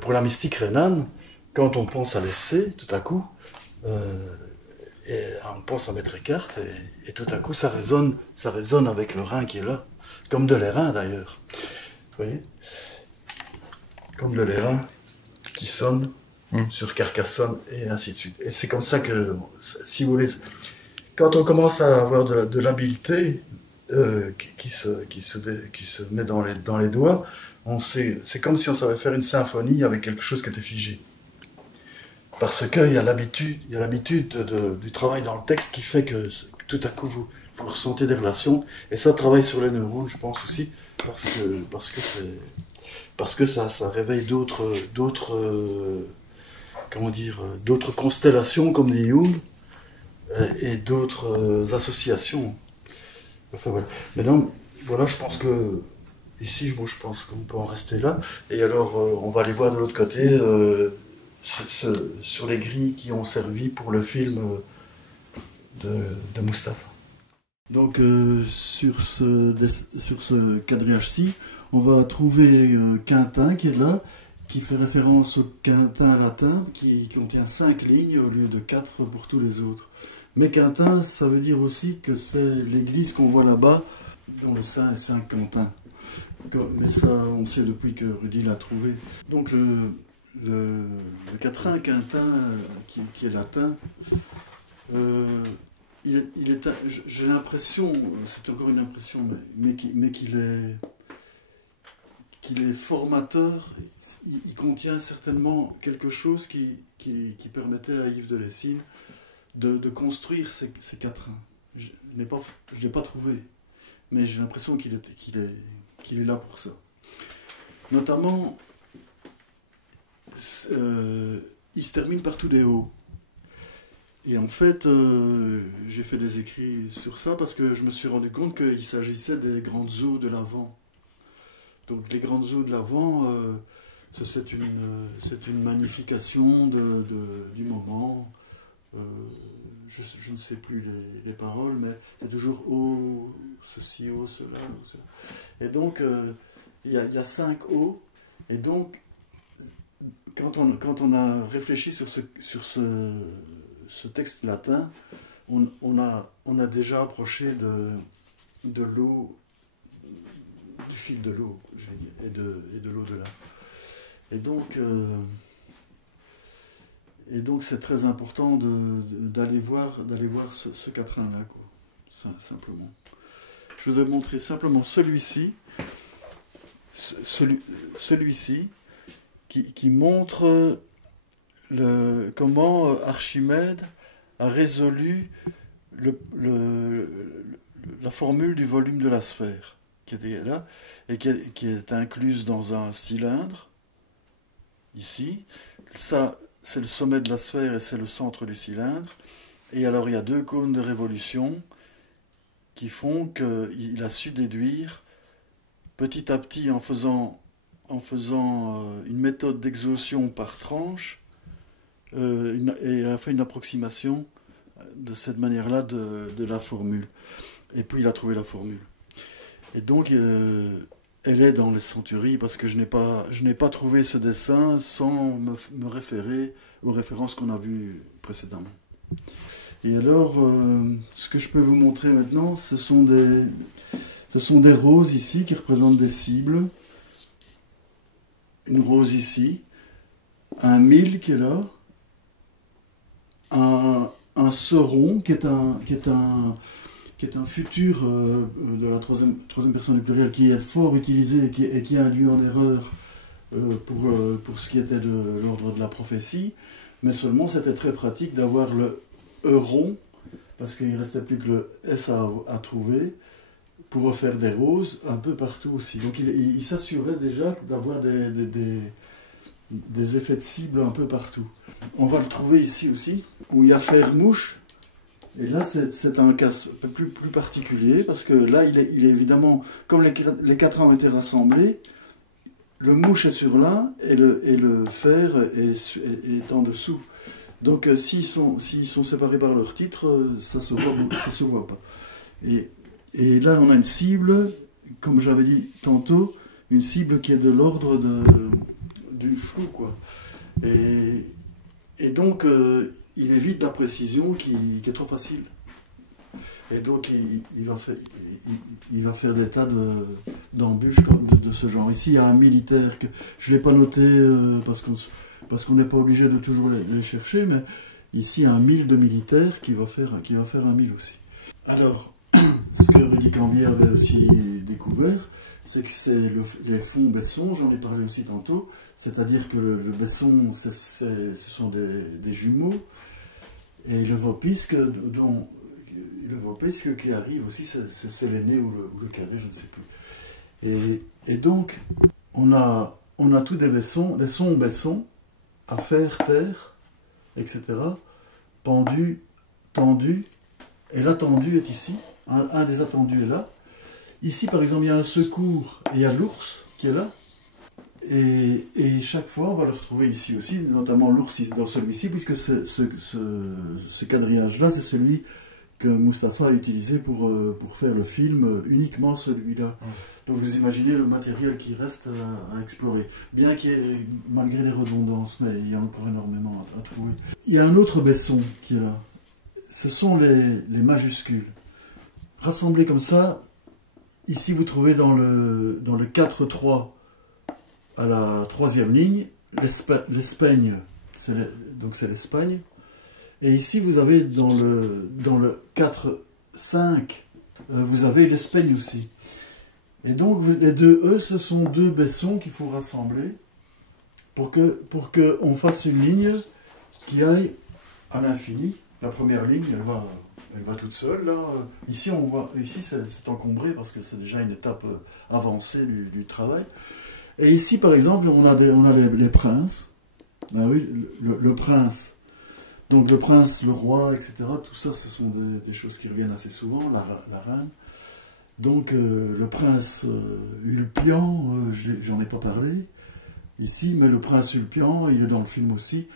pour la mystique rhénane, quand on pense à l'essai, tout à coup, on pense à Maître Eckhart, et tout à coup, ça résonne avec le Rhin qui est là. Comme de l'airain d'ailleurs. Vous voyez ? Comme de l'airain qui sonne sur Carcassonne et ainsi de suite. Et c'est comme ça que, si vous voulez, quand on commence à avoir de l'habileté qui se met dans les doigts, c'est comme si on savait faire une symphonie avec quelque chose qui était figé. Parce qu'il y a l'habitude du travail dans le texte qui fait que tout à coup vous ressentez des relations, et ça travaille sur les neurones, je pense aussi, parce que ça réveille d'autres constellations, comme dit Jung, et d'autres associations. Enfin voilà. Maintenant, voilà, je pense que ici, je pense qu'on peut en rester là, et alors on va aller voir de l'autre côté sur les grilles qui ont servi pour le film de Mustapha. Donc sur ce quadrillage-ci, on va trouver Quintin qui est là, qui fait référence au quintin latin, qui contient 5 lignes au lieu de 4 pour tous les autres. Mais Quintin, ça veut dire aussi que c'est l'église qu'on voit là-bas, dont le saint est Saint Quentin. Mais ça, on sait depuis que Rudy l'a trouvé. Donc le quatrain Quintin, qui est latin, j'ai l'impression, c'est encore une impression, mais qu'il est formateur. Il contient certainement quelque chose qui permettait à Yves de Lessing de construire ces quatrains. Je ne l'ai pas trouvé, mais j'ai l'impression qu'il est là pour ça. Notamment, il se termine par tout des hauts. Et en fait, j'ai fait des écrits sur ça parce que je me suis rendu compte qu'il s'agissait des grandes eaux de l'Avent. Donc les grandes eaux de l'Avent, c'est une magnification du moment. Je ne sais plus les paroles, mais c'est toujours oh, ceci, oh, cela, oh, cela. Et donc, il y a 5 O. Et donc, quand on a réfléchi sur ce texte latin, on a déjà approché de l'eau, du fil de l'eau, je vais dire, et de l'au-delà. Et donc c'est très important d'aller voir ce quatrain-là, quoi, simplement. Je voudrais montrer simplement celui-ci, qui montre comment Archimède a résolu la formule du volume de la sphère, qui était là, et qui est incluse dans un cylindre, ici. Ça, c'est le sommet de la sphère et c'est le centre du cylindre. Et alors, il y a 2 cônes de révolution qui font qu'il a su déduire, petit à petit, en faisant une méthode d'exhaustion par tranche, et il a fait une approximation de cette manière-là de la formule. Et puis il a trouvé la formule. Et donc, elle est dans les centuries parce que je n'ai pas trouvé ce dessin sans me référer aux références qu'on a vues précédemment. Et alors, ce que je peux vous montrer maintenant, ce sont des roses ici qui représentent des cibles. Une rose ici, un mille qui est là, un seron qui est un futur de la troisième personne du pluriel qui est fort utilisé et qui a un lieu en erreur pour ce qui était de l'ordre de la prophétie, mais seulement c'était très pratique d'avoir le euron, parce qu'il ne restait plus que le S à trouver, pour refaire des roses un peu partout aussi. Donc il s'assurait déjà d'avoir des effets de cible un peu partout. On va le trouver ici aussi, où il y a faire mouche. Et là, c'est un cas plus particulier, parce que là, il est évidemment, comme les 4 ont été rassemblés, le mouche est sur l'un et le fer est en dessous. Donc, s'ils sont séparés par leur titre, ça se voit pas. Et là, on a une cible, comme j'avais dit tantôt, une cible qui est de l'ordre du flou, quoi. Et donc, il évite la précision qui est trop facile. Et donc, il va faire des tas d'embûches de ce genre. Ici, il y a un militaire que je ne l'ai pas noté parce qu'on n'est pas obligé de toujours les chercher, mais ici, il y a un mille de militaires qui va faire un mille aussi. Alors, ce que Rudy Cambier avait aussi découvert, c'est que c'est les fonds Besson, j'en ai parlé aussi tantôt, c'est-à-dire que le Besson, ce sont des jumeaux, et le Vopisque qui arrive aussi, c'est l'aîné ou le cadet, je ne sais plus. Et donc, on a tous des sons Besson, à faire taire, etc., pendus, tendus, et l'attendu est ici, un des attendus est là. Ici, par exemple, il y a un secours et il y a l'ours qui est là. Et chaque fois, on va le retrouver ici aussi, notamment l'ours dans celui-ci, puisque ce quadrillage-là, c'est celui que Mustapha a utilisé pour faire le film, uniquement celui-là. Donc vous imaginez le matériel qui reste à explorer. Bien qu'il y ait, malgré les redondances, mais il y a encore énormément à trouver. Il y a un autre Besson qui est là. Ce sont les majuscules. Rassemblés comme ça, ici vous trouvez dans le 4-3 à la 3e ligne, l'Espagne, donc c'est l'Espagne. Et ici vous avez dans le 4-5, vous avez l'Espagne aussi. Et donc les deux E, ce sont deux Bessons qu'il faut rassembler pour qu'on fasse une ligne qui aille à l'infini. La première ligne, elle va toute seule. Là. Ici, c'est encombré parce que c'est déjà une étape avancée du travail. Et ici, par exemple, on a les princes. Ah oui, le prince. Donc le prince, le roi, etc. Tout ça, ce sont des choses qui reviennent assez souvent. La reine. Donc le prince Ulpian, j'en ai pas parlé ici, mais le prince Ulpian, il est dans le film aussi.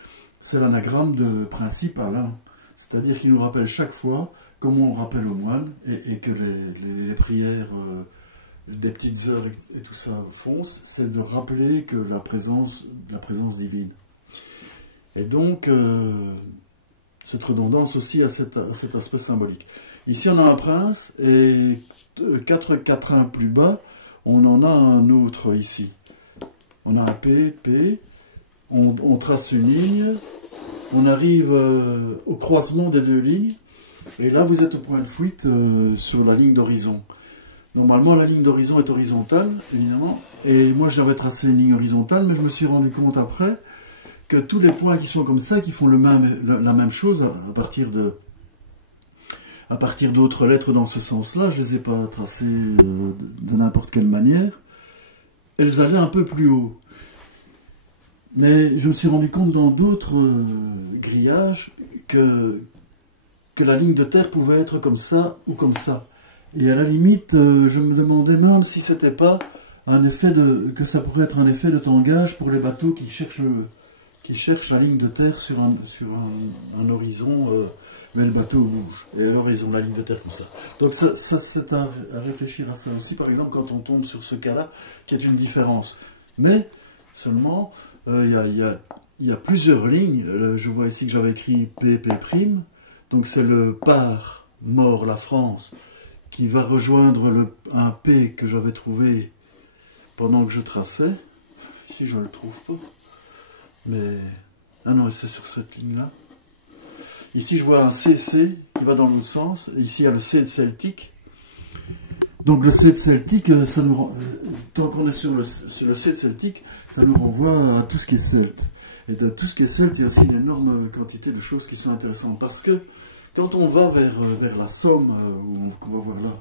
C'est l'anagramme de principal. Hein. C'est-à-dire qu'il nous rappelle chaque fois comment on rappelle aux moines et que les prières des petites heures et tout ça font, c'est de rappeler que la présence divine. Et donc, cette redondance aussi a cet aspect symbolique. Ici, on a un prince et 4 quatrains plus bas, on en a un autre ici. On a un P, on trace une ligne. On arrive au croisement des deux lignes, et là vous êtes au point de fuite sur la ligne d'horizon. Normalement la ligne d'horizon est horizontale, évidemment, et moi j'avais tracé une ligne horizontale, mais je me suis rendu compte après que tous les points qui sont comme ça, qui font la même chose à partir d'autres lettres dans ce sens-là, je ne les ai pas tracées de n'importe quelle manière, elles allaient un peu plus haut. Mais je me suis rendu compte dans d'autres grillages que la ligne de terre pouvait être comme ça ou comme ça. Et à la limite, je me demandais même si c'était pas que ça pourrait être un effet de tangage pour les bateaux qui cherchent qui cherche la ligne de terre sur un horizon, mais le bateau bouge. Et alors ils ont la ligne de terre comme ça. Donc ça c'est à réfléchir à ça aussi, par exemple, quand on tombe sur ce cas-là, qui est une différence. Mais seulement, il y a plusieurs lignes. Je vois ici que j'avais écrit PP', donc c'est le par mort la France qui va rejoindre un P que j'avais trouvé pendant que je traçais. Ici je ne le trouve pas. Mais... ah non, c'est sur cette ligne-là. Ici je vois un CC qui va dans l'autre sens. Ici il y a le C de celtique. Donc le C de celtique, ça nous tant qu'on est sur le C de celtique, ça nous renvoie à tout ce qui est celte. Et de tout ce qui est celte, il y a aussi une énorme quantité de choses qui sont intéressantes. Parce que quand on va vers la Somme, qu'on va voir là,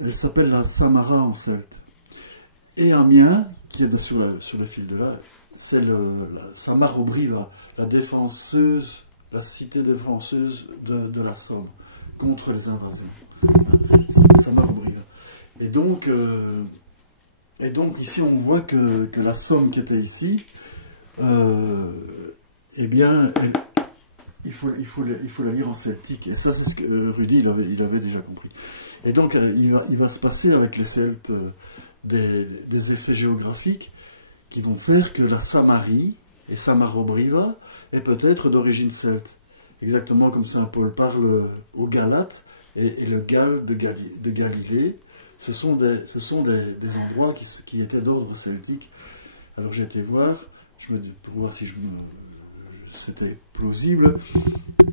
elle s'appelle la Samara en celte. Et Amiens, qui est sur le fil de là, c'est la Samar-Aubriva, la défenseuse, la cité défenseuse de la Somme, contre les invasions. Samar-Aubriva. Et donc ici on voit que la Somme qui était ici, eh bien, il faut la lire en celtique. Et ça, c'est ce que Rudy il avait déjà compris. Et donc, il va se passer avec les Celtes des effets géographiques qui vont faire que la Samarie et Samar-Aubriva est peut-être d'origine celte. Exactement comme saint Paul parle aux Galates et le Galles de Galilée. Ce sont des endroits qui étaient d'ordre celtique. Alors j'ai été voir, pour voir si c'était plausible.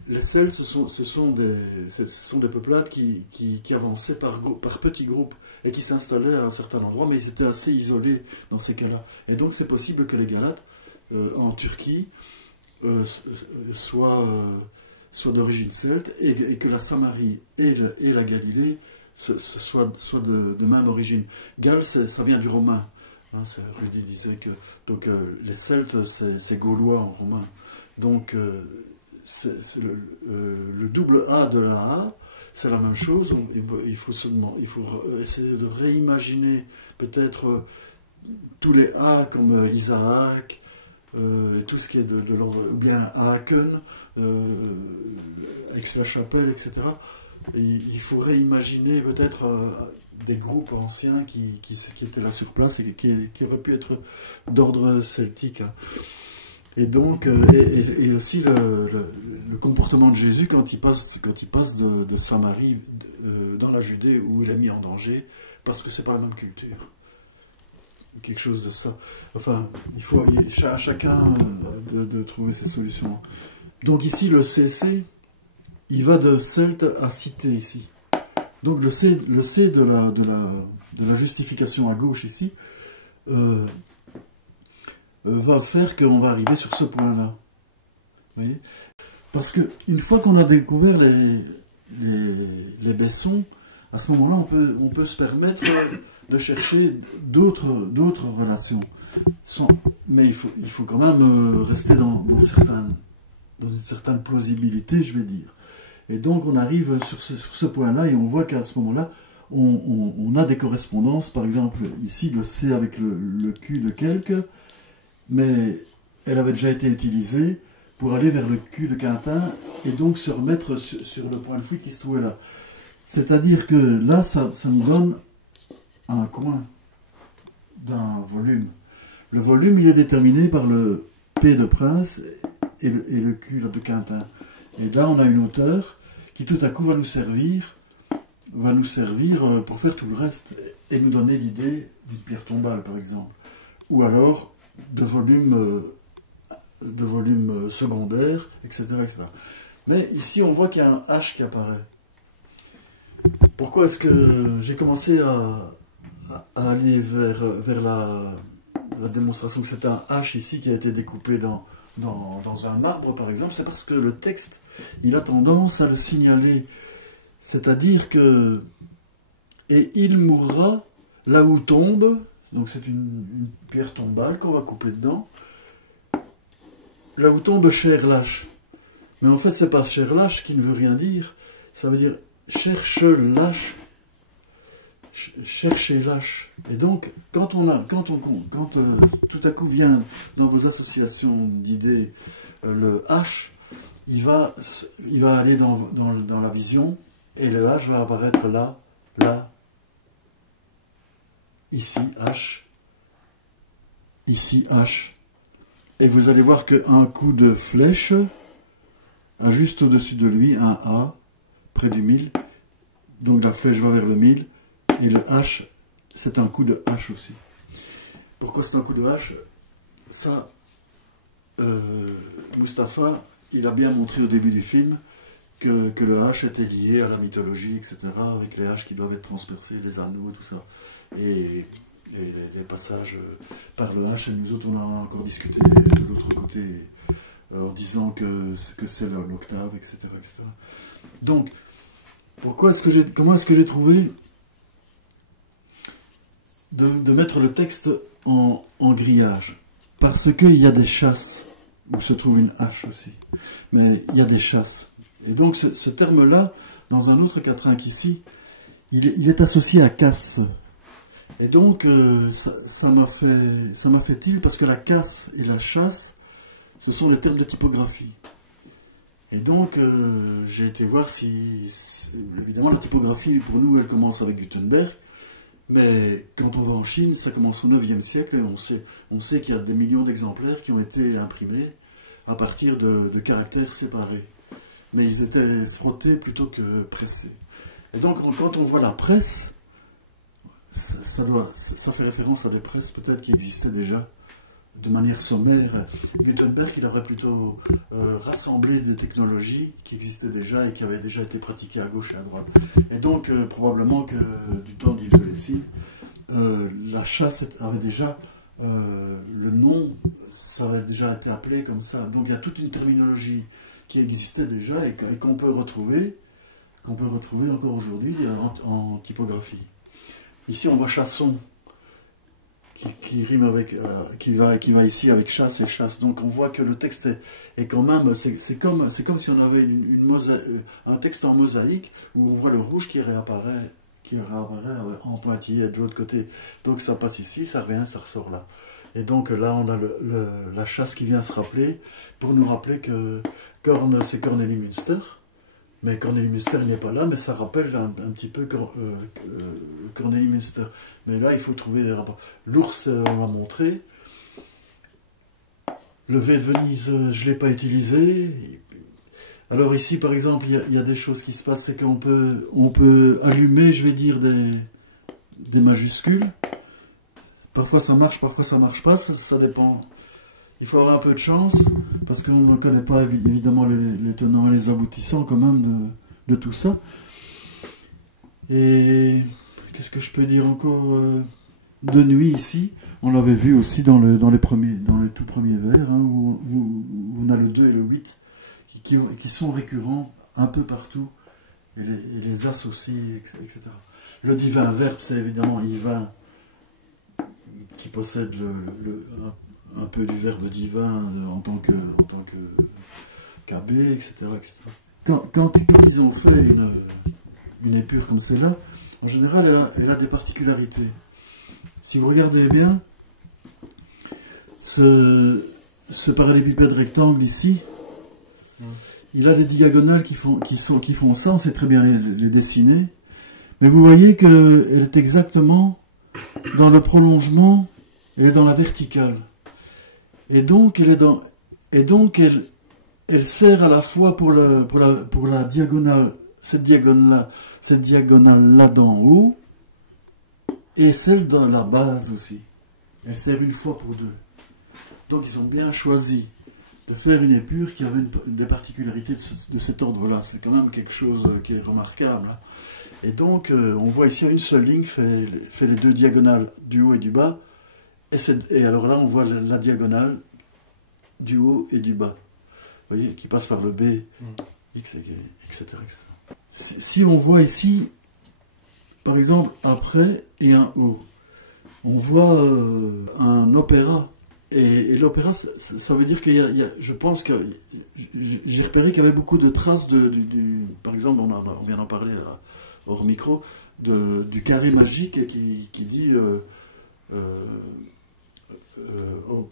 Les Celtes, ce sont des peuplades qui avançaient par petits groupes et qui s'installaient à un certain endroit, mais ils étaient assez isolés dans ces cas-là. Et donc c'est possible que les Galates, en Turquie, soient d'origine celte et que la Samarie et la Galilée soient de même origine. Galles, ça vient du romain. Hein, Rudy disait que donc, les Celtes, c'est gaulois en romain. Donc, c'est le double A de la A, c'est la même chose. Il faut essayer de réimaginer peut-être tous les A comme Isaac, tout ce qui est de l'ordre, ou bien Aachen, Aix-la-Chapelle, etc. Et il faut réimaginer peut-être des groupes anciens qui étaient là sur place et qui auraient pu être d'ordre celtique. Hein. Et donc, et aussi le comportement de Jésus quand il passe de Samarie dans la Judée où il est mis en danger, parce que c'est pas la même culture. Quelque chose de ça. Enfin, il faut à chacun de trouver ses solutions. Donc ici, le CC, il va de celte à cité ici. Donc le C de la justification à gauche ici, va faire qu'on va arriver sur ce point-là. Vous voyez ? Parce qu'une fois qu'on a découvert les baissons, à ce moment-là, on peut se permettre de chercher d'autres relations. Mais il faut quand même rester dans une certaine plausibilité, je vais dire. Et donc on arrive sur ce point-là et on voit qu'à ce moment-là, on a des correspondances. Par exemple, ici, le C avec le Q de quelque, mais elle avait déjà été utilisée pour aller vers le Q de Quintin et donc se remettre sur le point de fuite qui se trouvait là. C'est-à-dire que là, ça nous donne un coin d'un volume. Le volume, il est déterminé par le P de Prince et le Q de Quintin. Et là, on a une hauteur qui tout à coup va nous servir pour faire tout le reste et nous donner l'idée d'une pierre tombale, par exemple. Ou alors de volume secondaire, etc., etc. Mais ici, on voit qu'il y a un H qui apparaît. Pourquoi est-ce que j'ai commencé à aller vers la démonstration que c'est un H ici qui a été découpé dans un arbre, par exemple? C'est parce que le texte, il a tendance à le signaler. C'est-à-dire que « et il mourra là où tombe », donc c'est une pierre tombale qu'on va couper dedans, là où tombe Cherlache. Mais en fait, c'est pas Cherlache qui ne veut rien dire, ça veut dire cherche lâche. chercher l'H. Et donc, quand tout à coup vient dans vos associations d'idées le H, il va aller dans la vision, et le H va apparaître là, ici H, ici H. Et vous allez voir qu'un coup de flèche a juste au-dessus de lui un A, près du 1000. Donc la flèche va vers le 1000. Et le H, c'est un coup de H aussi. Pourquoi c'est un coup de H? Ça, Mustapha, il a bien montré au début du film que le H était lié à la mythologie, etc., avec les H qui doivent être transpercés, les anneaux et tout ça. Et les passages par le H, et nous autres, on a encore discuté de l'autre côté, en disant que c'est l'octave, etc., etc. Donc, comment est-ce que j'ai trouvé de mettre le texte en grillage? Parce qu'il y a des chasses, où se trouve une hache aussi. Mais il y a des chasses. Et donc ce terme-là, dans un autre quatrain qu'ici, il est associé à casse. Et donc ça m'a fait tilt, parce que la casse et la chasse, ce sont des termes de typographie. Et donc j'ai été voir si évidemment la typographie, pour nous, elle commence avec Gutenberg. Mais quand on va en Chine, ça commence au 9e siècle, et on sait qu'il y a des millions d'exemplaires qui ont été imprimés à partir de caractères séparés. Mais ils étaient frottés plutôt que pressés. Et donc quand on voit la presse, ça fait référence à des presses peut-être qui existaient déjà de manière sommaire. Gutenberg, il aurait plutôt rassemblé des technologies qui existaient déjà et qui avaient déjà été pratiquées à gauche et à droite. Et donc, probablement que du temps d'Yves de Lessing, la chasse avait déjà, le nom, ça avait déjà été appelé comme ça. Donc, il y a toute une terminologie qui existait déjà et qu'on peut retrouver encore aujourd'hui en typographie. Ici, on voit chasson, qui rime avec, qui va ici avec chasse et chasse. Donc on voit que le texte est quand même, c'est comme si on avait un texte en mosaïque où on voit le rouge qui réapparaît en pointillé de l'autre côté. Donc ça passe ici, ça revient, ça ressort là. Et donc là on a la chasse qui vient se rappeler, pour nous rappeler que Korn, c'est Cornelie Münster. Mais Cornelie Münster n'est pas là, mais ça rappelle un petit peu Cornelie Münster. Mais là, il faut trouver des rapports. L'ours, on l'a montré. Le V de Venise, je ne l'ai pas utilisé. Alors ici, par exemple, il y a des choses qui se passent, c'est qu'on peut allumer, je vais dire, des majuscules. Parfois ça marche, parfois ça ne marche pas, ça dépend. Il faut avoir un peu de chance, parce qu'on ne connaît pas évidemment les tenants et les aboutissants quand même de tout ça. Et qu'est-ce que je peux dire encore de nuit ici, on l'avait vu aussi dans les tout premiers vers, hein, où on a le 2 et le 8 qui sont récurrents un peu partout, et les associent, etc. Le divin verbe, c'est évidemment Yvain, qui possède un peu du verbe divin en tant que KB, etc. Quand ils ont fait une épure comme celle-là, en général, elle a des particularités. Si vous regardez bien, ce parallélépipède rectangle ici, il a des diagonales qui font ça, on sait très bien les dessiner, mais vous voyez qu'elle est exactement dans le prolongement, elle est dans la verticale. Et donc elle sert à la fois pour la diagonale, cette diagonale-là d'en haut, et celle dans la base aussi. Elle sert une fois pour deux. Donc ils ont bien choisi de faire une épure qui avait des particularités de cet ordre-là. C'est quand même quelque chose qui est remarquable. Et donc on voit ici une seule ligne fait les deux diagonales du haut et du bas. Et alors là, on voit la diagonale du haut et du bas. Vous voyez, qui passe par le B, X, etc. Si on voit ici, par exemple, après et un O, on voit un opéra. Et l'opéra, ça veut dire qu'il y a, je pense que j'ai repéré qu'il y avait beaucoup de traces par exemple, on vient d'en parler hors micro, du carré magique qui dit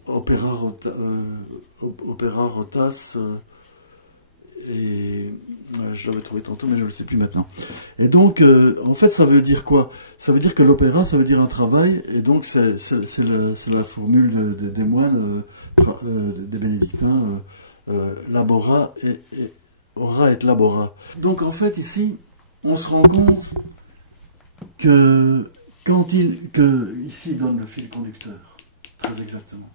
opéra rotas, et je l'avais trouvé tantôt mais je ne le sais plus maintenant. Et donc en fait ça veut dire quoi? Ça veut dire que l'opéra ça veut dire un travail, et donc c'est la formule des moines, des bénédictins, labora et ora et labora. Donc en fait ici on se rend compte que ici il donne le fil conducteur, très exactement.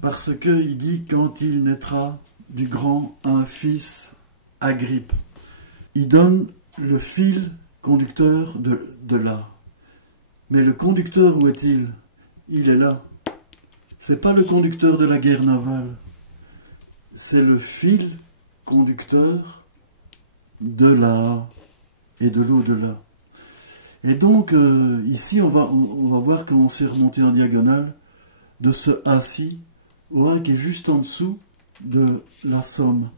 Parce qu'il dit quand il naîtra du grand un fils Agrippe. Il donne le fil conducteur de là. Mais le conducteur, où est-il? Il est là. C'est pas le conducteur de la guerre navale. C'est le fil conducteur de là et de l'au-delà. Et donc, ici, on va voir comment c'est remonté en diagonale de ce A-ci au A qui est juste en dessous de la Somme.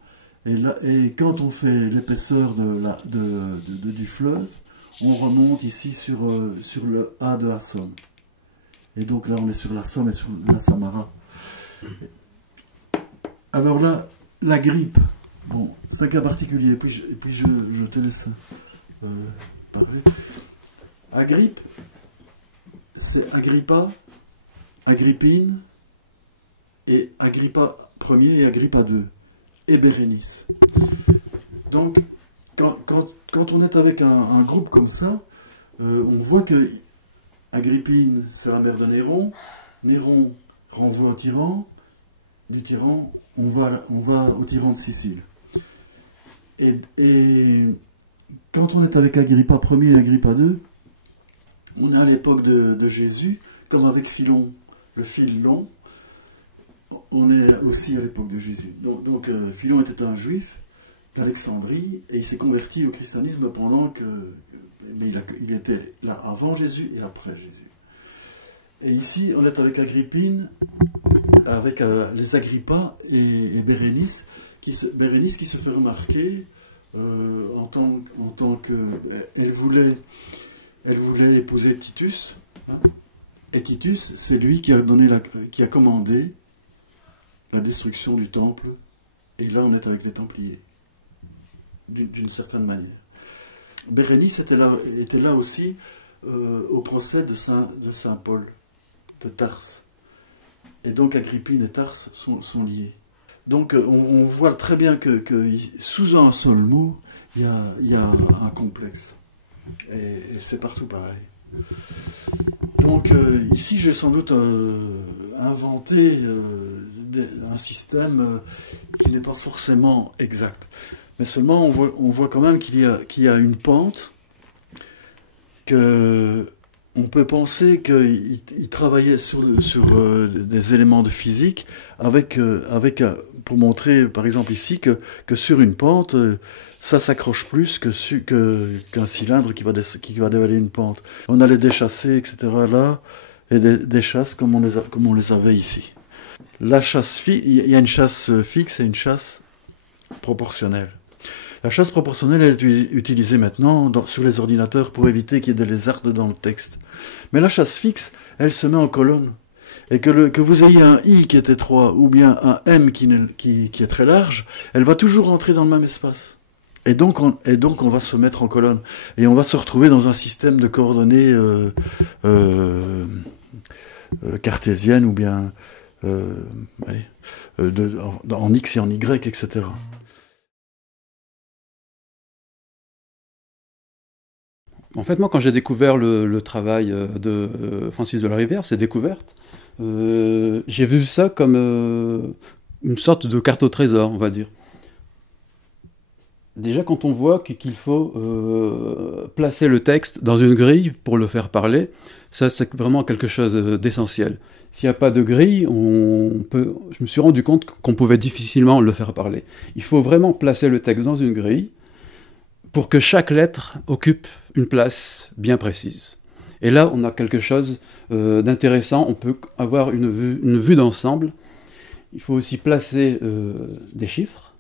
Et quand on fait l'épaisseur du fleuve, on remonte ici sur le A de la Somme. Et donc là, on est sur la Somme et sur la Samara. Alors là, la grippe, bon, c'est un cas particulier. Et puis je te laisse parler. Agrippe, c'est Agrippa, Agrippine, et Agrippa Ier et Agrippa II, et Bérénice. Donc, quand on est avec un groupe comme ça, on voit que Agrippine, c'est la mère de Néron. Néron renvoie au tyran. Du tyran, on va au tyran de Sicile. Et quand on est avec Agrippa Ier et Agrippa II, on est à l'époque de Jésus, comme avec Philon, le fil long. On est aussi à l'époque de Jésus. Donc Philon était un juif d'Alexandrie et il s'est converti au christianisme mais il était là avant Jésus et après Jésus. Et ici, on est avec Agrippine, avec les Agrippa et Bérénice qui se fait remarquer en tant que... Elle voulait épouser Titus, hein, et Titus, c'est lui qui a commandé la destruction du temple, et là on est avec les Templiers, d'une certaine manière. Bérénice était là aussi au procès de Saint Paul, de Tarse. Et donc Agrippine et Tarse sont liés. Donc on voit très bien que sous un seul mot, il y a un complexe. Et c'est partout pareil. Donc ici j'ai sans doute inventé un système qui n'est pas forcément exact. Mais seulement on voit quand même qu'il y a une pente, qu'on peut penser qu'il travaillait sur des éléments de physique pour montrer par exemple ici que sur une pente, ça s'accroche plus qu'un cylindre qui va dévaler une pente. On allait déchasser, etc. là, et des chasses comme on les avait ici. La chasse il y a une chasse fixe et une chasse proportionnelle. La chasse proportionnelle elle est utilisée maintenant sur les ordinateurs pour éviter qu'il y ait de lézardes dans le texte. Mais la chasse fixe, elle se met en colonne. Et que vous ayez un I qui est étroit ou bien un M qui est très large, elle va toujours rentrer dans le même espace. Et donc on va se mettre en colonne. Et on va se retrouver dans un système de coordonnées cartésiennes ou bien en X et en Y, etc. En fait, moi, quand j'ai découvert le travail de Francis de la Rivière, ces découvertes, j'ai vu ça comme une sorte de carte au trésor, on va dire. Déjà, quand on voit qu'il faut placer le texte dans une grille pour le faire parler, ça, c'est vraiment quelque chose d'essentiel. S'il n'y a pas de grille, je me suis rendu compte qu'on pouvait difficilement le faire parler. Il faut vraiment placer le texte dans une grille pour que chaque lettre occupe une place bien précise. Et là, on a quelque chose d'intéressant, on peut avoir une vue d'ensemble. Il faut aussi placer des chiffres.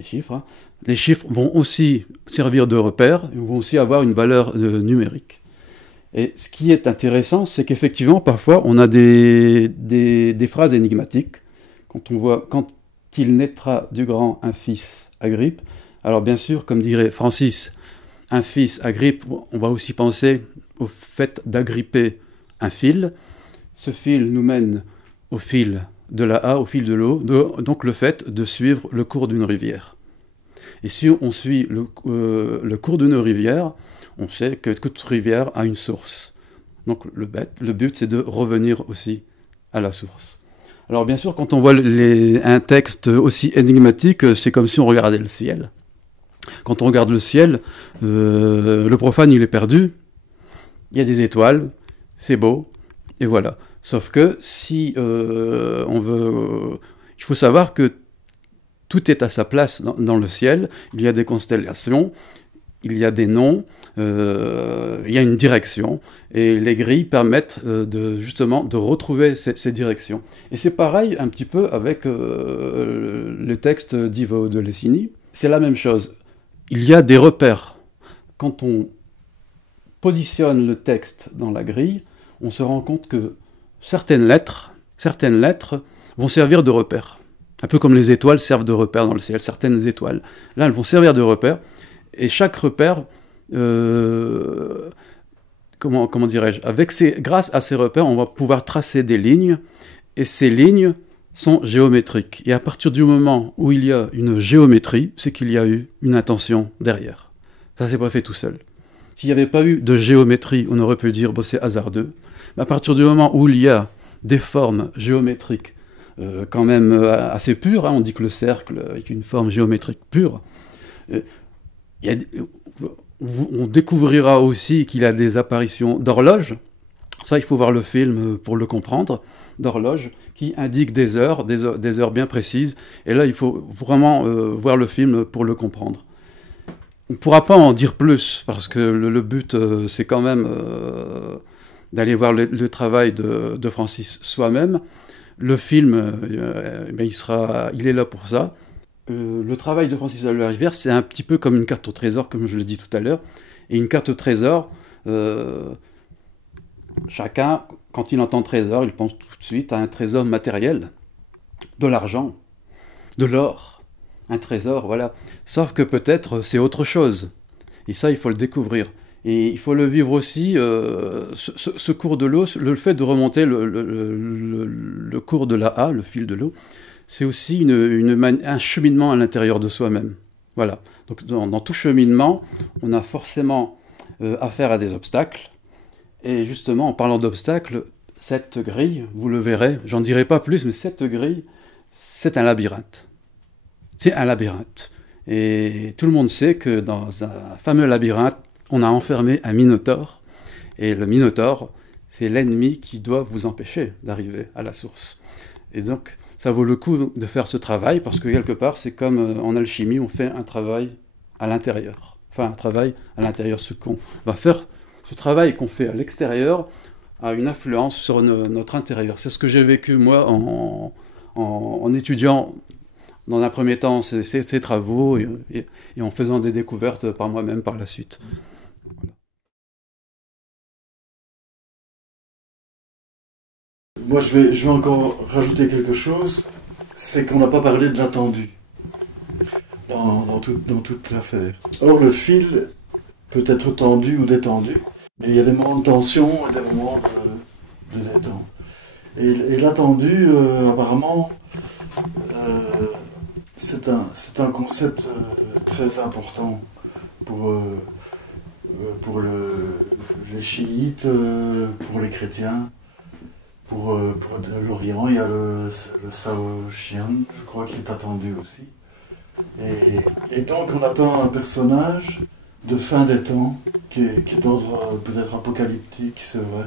les chiffres, hein. Les chiffres vont aussi servir de repère, ils vont aussi avoir une valeur numérique. Et ce qui est intéressant, c'est qu'effectivement, parfois, on a des phrases énigmatiques. Quand on voit « quand il naîtra du grand un fils Agrippe », alors bien sûr, comme dirait Francis, un fils Agrippe, on va aussi penser au fait d'agripper un fil. Ce fil nous mène au fil de la A, au fil de l'eau, donc le fait de suivre le cours d'une rivière. Et si on suit le cours d'une rivière, on sait que toute rivière a une source. Donc le but, c'est de revenir aussi à la source. Alors bien sûr, quand on voit un texte aussi énigmatique, c'est comme si on regardait le ciel. Quand on regarde le ciel, le profane, il est perdu. Il y a des étoiles, c'est beau, et voilà. Sauf que si on veut... il faut savoir que tout est à sa place dans le ciel. Il y a des constellations, il y a des noms, il y a une direction. Et les grilles permettent justement de retrouver ces directions. Et c'est pareil un petit peu avec le texte d'Ivo de Lessini. C'est la même chose. Il y a des repères. Quand on positionne le texte dans la grille, on se rend compte que certaines lettres vont servir de repères. Un peu comme les étoiles servent de repères dans le ciel, certaines étoiles. Là, elles vont servir de repères, et chaque repère, comment dirais-je, grâce à ces repères, on va pouvoir tracer des lignes, et ces lignes sont géométriques. Et à partir du moment où il y a une géométrie, c'est qu'il y a eu une intention derrière. Ça, c'est pas fait tout seul. S'il n'y avait pas eu de géométrie, on aurait pu dire, bon, c'est hasardeux. Mais à partir du moment où il y a des formes géométriques, quand même assez pures, hein, on dit que le cercle est une forme géométrique pure, on découvrira aussi qu'il y a des apparitions d'horloges. Ça, il faut voir le film pour le comprendre, d'horloges qui indiquent des heures bien précises. Et là, il faut vraiment voir le film pour le comprendre. On ne pourra pas en dire plus, parce que le but, c'est quand même d'aller voir le travail de Francis soi-même. Le film, il est là pour ça. Le travail de Francis de la Rivière, c'est un petit peu comme une carte au trésor, comme je l'ai dit tout à l'heure. Et une carte au trésor, chacun, quand il entend trésor, il pense tout de suite à un trésor matériel, de l'argent, de l'or, un trésor, voilà. Sauf que peut-être c'est autre chose. Et ça, il faut le découvrir. Et il faut le vivre aussi, ce cours de l'eau, le fait de remonter le cours de la A, le fil de l'eau, c'est aussi un cheminement à l'intérieur de soi-même. Voilà. Donc dans tout cheminement, on a forcément affaire à des obstacles. Et justement, en parlant d'obstacles, cette grille, vous le verrez, j'en dirai pas plus, mais cette grille, c'est un labyrinthe. C'est un labyrinthe. Et tout le monde sait que dans un fameux labyrinthe, on a enfermé un minotaure. Et le minotaure, c'est l'ennemi qui doit vous empêcher d'arriver à la source. Et donc, ça vaut le coup de faire ce travail, parce que quelque part, c'est comme en alchimie, on fait un travail à l'intérieur. Enfin, un travail à l'intérieur. Ce qu'on va faire, ce travail qu'on fait à l'extérieur a une influence sur notre intérieur. C'est ce que j'ai vécu, moi, en étudiant, dans un premier temps, ces travaux, et en faisant des découvertes par moi-même par la suite. Moi, je vais encore rajouter quelque chose, c'est qu'on n'a pas parlé de l'attendu dans toute l'affaire. Or, le fil peut être tendu ou détendu, et il y a des moments de tension et des moments de détente. Et l'attendu, apparemment, c'est un concept très important pour les chiites, pour les chrétiens. Pour l'Orient, il y a le Sao Xian, je crois qu'il est attendu aussi. Et donc on attend un personnage de fin des temps, qui est d'ordre peut-être apocalyptique, c'est vrai,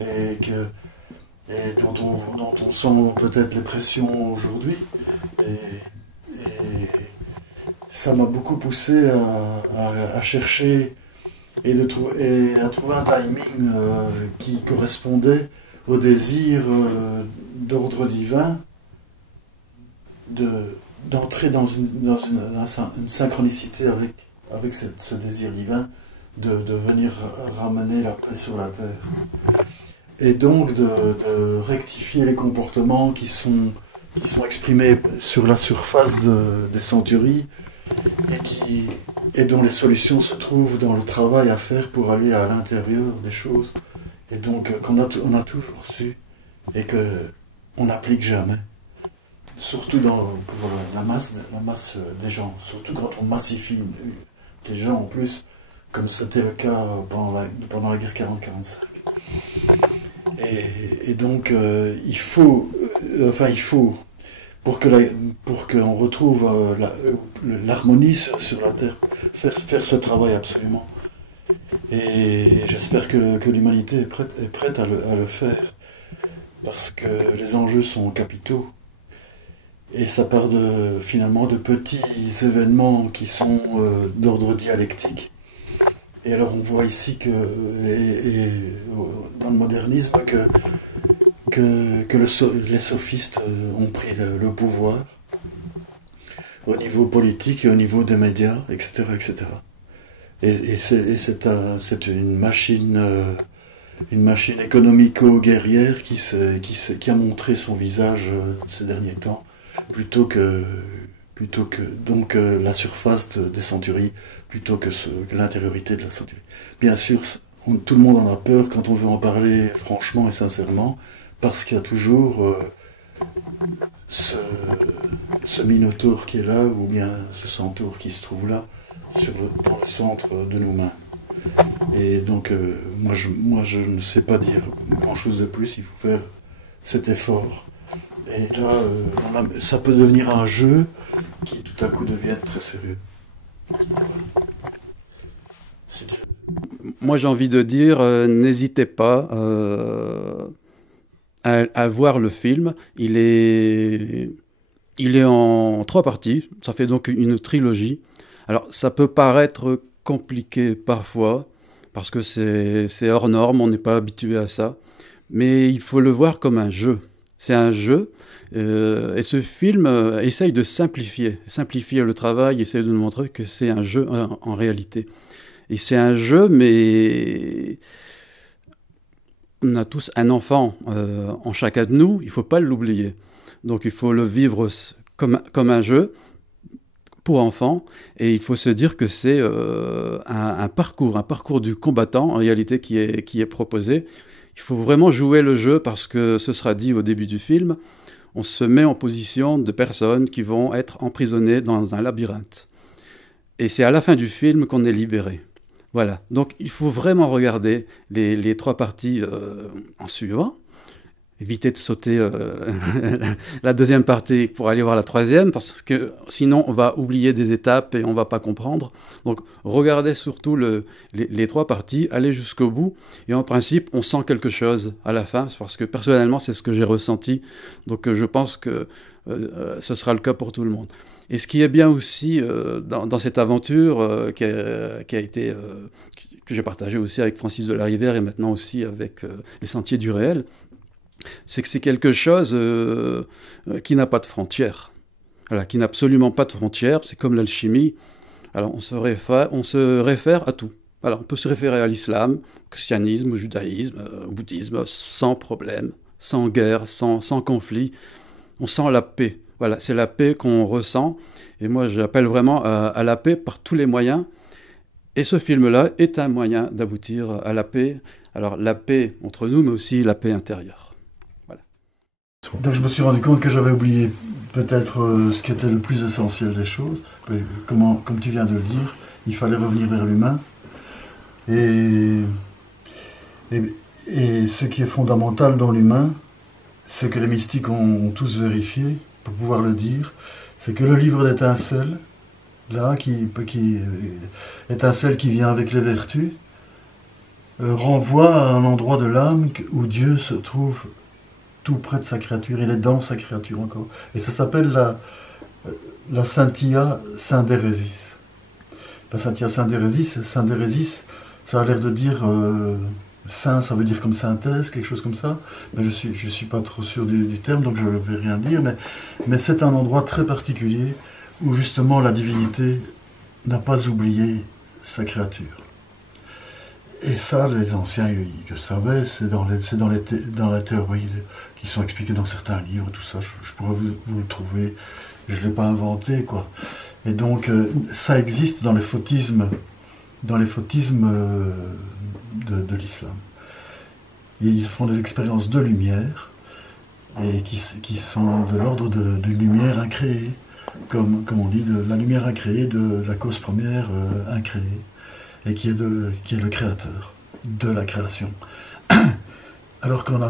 et dont on sent peut-être les pressions aujourd'hui. Et ça m'a beaucoup poussé à chercher et à trouver un timing qui correspondait au désir d'ordre divin de d'entrer dans une synchronicité avec ce désir divin de venir ramener la paix sur la terre. Et donc de rectifier les comportements qui sont exprimés sur la surface des centuries et dont les solutions se trouvent dans le travail à faire pour aller à l'intérieur des choses. Et donc qu'on a toujours su et qu'on n'applique jamais. Surtout pour la masse des gens, surtout quand on massifie les gens en plus, comme c'était le cas pendant la guerre 40-45. Et donc il faut, pour qu'on retrouve l'harmonie sur la terre, faire ce travail absolument. Et j'espère que l'humanité est prête à le faire, parce que les enjeux sont capitaux. Et ça part finalement de petits événements qui sont d'ordre dialectique. Et alors on voit ici dans le modernisme que les sophistes ont pris le pouvoir au niveau politique et au niveau des médias, etc. etc. Et c'est une machine économico-guerrière qui a montré son visage ces derniers temps, plutôt que donc la surface des centuries, plutôt que l'intériorité de la centurie. Bien sûr, tout le monde en a peur quand on veut en parler franchement et sincèrement, parce qu'il y a toujours ce minotaure qui est là, ou bien ce centaure qui se trouve là, dans le centre de nos mains. Et donc, moi je ne sais pas dire grand-chose de plus, il faut faire cet effort. Et là, ça peut devenir un jeu qui tout à coup devienne très sérieux. Moi j'ai envie de dire, n'hésitez pas à voir le film. Il est en 3 parties, ça fait donc une trilogie. Alors ça peut paraître compliqué parfois, parce que c'est hors norme, on n'est pas habitué à ça. Mais il faut le voir comme un jeu. C'est un jeu, et ce film essaye de simplifier le travail, essaye de nous montrer que c'est un jeu en réalité. Et c'est un jeu, mais on a tous un enfant en chacun de nous, il ne faut pas l'oublier. Donc il faut le vivre comme un jeu pour enfants, et il faut se dire que c'est un parcours du combattant en réalité qui est proposé. Il faut vraiment jouer le jeu, parce que ce sera dit au début du film, on se met en position de personnes qui vont être emprisonnées dans un labyrinthe. Et c'est à la fin du film qu'on est libéré. Voilà, donc il faut vraiment regarder les 3 parties en suivant. Éviter de sauter la 2e partie pour aller voir la 3e, parce que sinon on va oublier des étapes et on ne va pas comprendre. Donc regardez surtout les 3 parties, allez jusqu'au bout, et en principe on sent quelque chose à la fin, parce que personnellement c'est ce que j'ai ressenti, donc je pense que ce sera le cas pour tout le monde. Et ce qui est bien aussi dans cette aventure que j'ai partagée aussi avec Francis de la Rivière, et maintenant aussi avec les Sentiers du Réel, c'est que c'est quelque chose qui n'a pas de frontières. Voilà, qui n'a absolument pas de frontières. C'est comme l'alchimie. Alors on se réfère à tout. Alors on peut se référer à l'islam, au christianisme, au judaïsme, au bouddhisme, sans problème, sans guerre, sans conflit. On sent la paix. Voilà, c'est la paix qu'on ressent. Et moi j'appelle vraiment à la paix par tous les moyens. Et ce film-là est un moyen d'aboutir à la paix. Alors la paix entre nous, mais aussi la paix intérieure. Donc je me suis rendu compte que j'avais oublié peut-être ce qui était le plus essentiel des choses. Comme tu viens de le dire, il fallait revenir vers l'humain. Et ce qui est fondamental dans l'humain, ce que les mystiques ont tous vérifié, pour pouvoir le dire, c'est que le livre d'étincelles, là, étincelle qui vient avec les vertus, renvoie à un endroit de l'âme où Dieu se trouve tout près de sa créature, il est dans sa créature encore. Et ça s'appelle la Saintia Syndéresis. La Saintia Syndéresis, ça a l'air de dire Saint, ça veut dire comme synthèse, quelque chose comme ça. Mais je suis pas trop sûr du terme, donc je ne vais rien dire. Mais c'est un endroit très particulier où justement la divinité n'a pas oublié sa créature. Et ça, les anciens, ils le savaient, c'est dans la théorie qui sont expliquées dans certains livres, tout ça, je pourrais vous le trouver, je ne l'ai pas inventé, quoi. Et donc, ça existe dans les photismes de l'islam. Et ils font des expériences de lumière, et qui sont de l'ordre d'une lumière incréée, comme on dit, de la lumière incréée, de la cause première incréée, et qui est le créateur de la création. Alors qu'on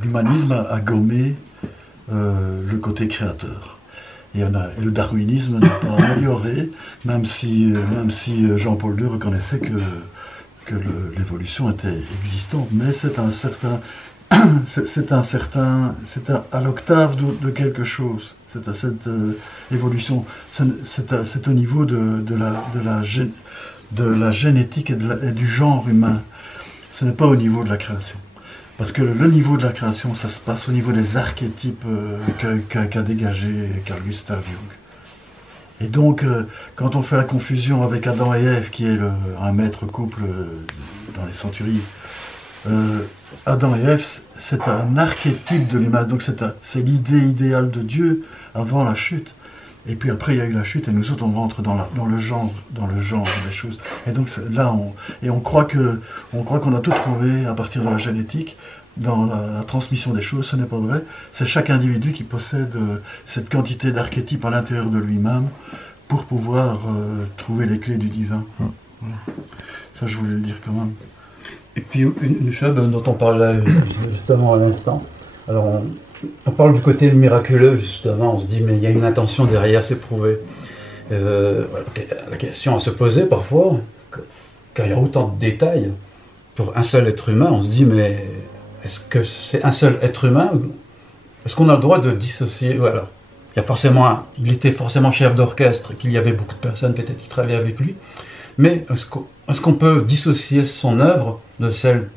l'humanisme a gommé le côté créateur. Et le darwinisme n'a pas amélioré, même si Jean-Paul II reconnaissait que l'évolution était existante. Mais c'est à l'octave de quelque chose. C'est à cette évolution. C'est au niveau de la génétique et du genre humain. Ce n'est pas au niveau de la création. Parce que le niveau de la création, ça se passe au niveau des archétypes qu'a dégagé Carl Gustav Jung. Et donc, quand on fait la confusion avec Adam et Ève, qui est un maître couple dans les centuries, Adam et Ève, c'est un archétype de l'image. Donc, c'est l'idée idéale de Dieu avant la chute. Et puis après, il y a eu la chute, et nous autres, on rentre dans le genre des choses. Et donc là, on croit qu'on a tout trouvé à partir de la génétique, dans la transmission des choses. Ce n'est pas vrai. C'est chaque individu qui possède cette quantité d'archétypes à l'intérieur de lui-même pour pouvoir trouver les clés du divin. Ça, je voulais le dire quand même. Et puis, une chose dont on parlait justement à l'instant, alors on parle du côté miraculeux, justement, on se dit, mais il y a une intention derrière, c'est prouvé. La question à se poser parfois, quand il y a autant de détails, pour un seul être humain, on se dit, mais est-ce que c'est un seul être humain? Est-ce qu'on a le droit de dissocier? Alors, il était forcément chef d'orchestre, qu'il y avait beaucoup de personnes peut-être qui travaillaient avec lui, mais est-ce qu'on peut dissocier son œuvre de celle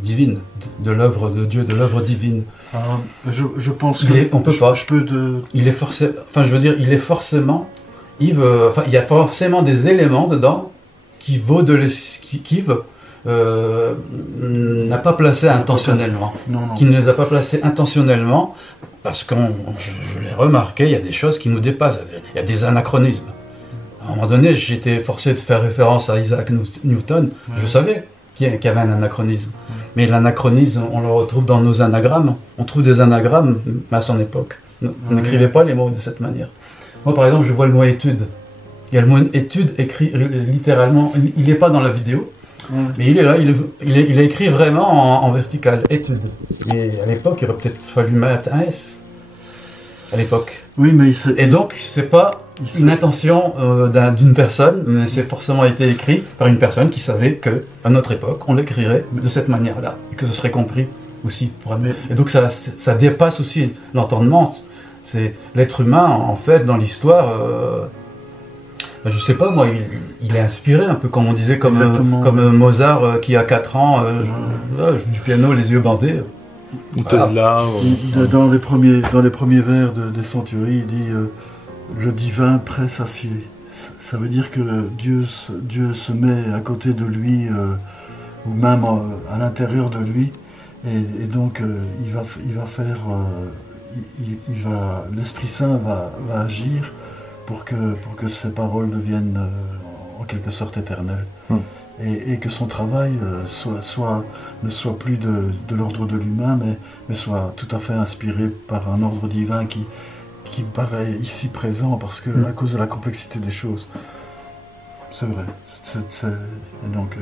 divine, de l'œuvre de Dieu, de l'œuvre divine? Je pense que on peut pas. Il y a forcément des éléments dedans qui n'a pas placé intentionnellement. Non. Qui ne les a pas placés intentionnellement, parce que je l'ai remarqué, il y a des choses qui nous dépassent. Il y a des anachronismes. À un moment donné, j'étais forcé de faire référence à Isaac Newton. Ouais. Je savais qu'il y avait un anachronisme. Mais l'anachronisme, on le retrouve dans nos anagrammes. On trouve des anagrammes à son époque. On n'écrivait pas les mots de cette manière. Moi, par exemple, je vois le mot étude. Il y a le mot étude écrit littéralement. Il n'est pas dans la vidéo, mais il est là. Il est écrit vraiment en vertical. Étude. Et à l'époque, il aurait peut-être fallu mettre un S. À l'époque. Oui, mais et donc, c'est pas une intention d'une personne, mais c'est forcément été écrit par une personne qui savait qu'à notre époque, on l'écrirait de cette manière-là, et que ce serait compris aussi. Et donc, ça dépasse aussi l'entendement. C'est l'être humain, en fait, dans l'histoire. Je sais pas, moi, il est inspiré un peu, comme on disait, comme Mozart qui a 4 ans joue du piano, les yeux bandés. Ou Tesla. Dans les premiers vers des Centuries, il dit le divin presse acier. Ça veut dire que Dieu se met à côté de lui, ou même à l'intérieur de lui, et donc l'Esprit Saint va agir pour que ces paroles deviennent en quelque sorte éternelles. Et que son travail ne soit plus de l'ordre de l'humain, mais soit tout à fait inspiré par un ordre divin qui paraît ici présent, parce que à cause de la complexité des choses. C'est vrai. Et donc,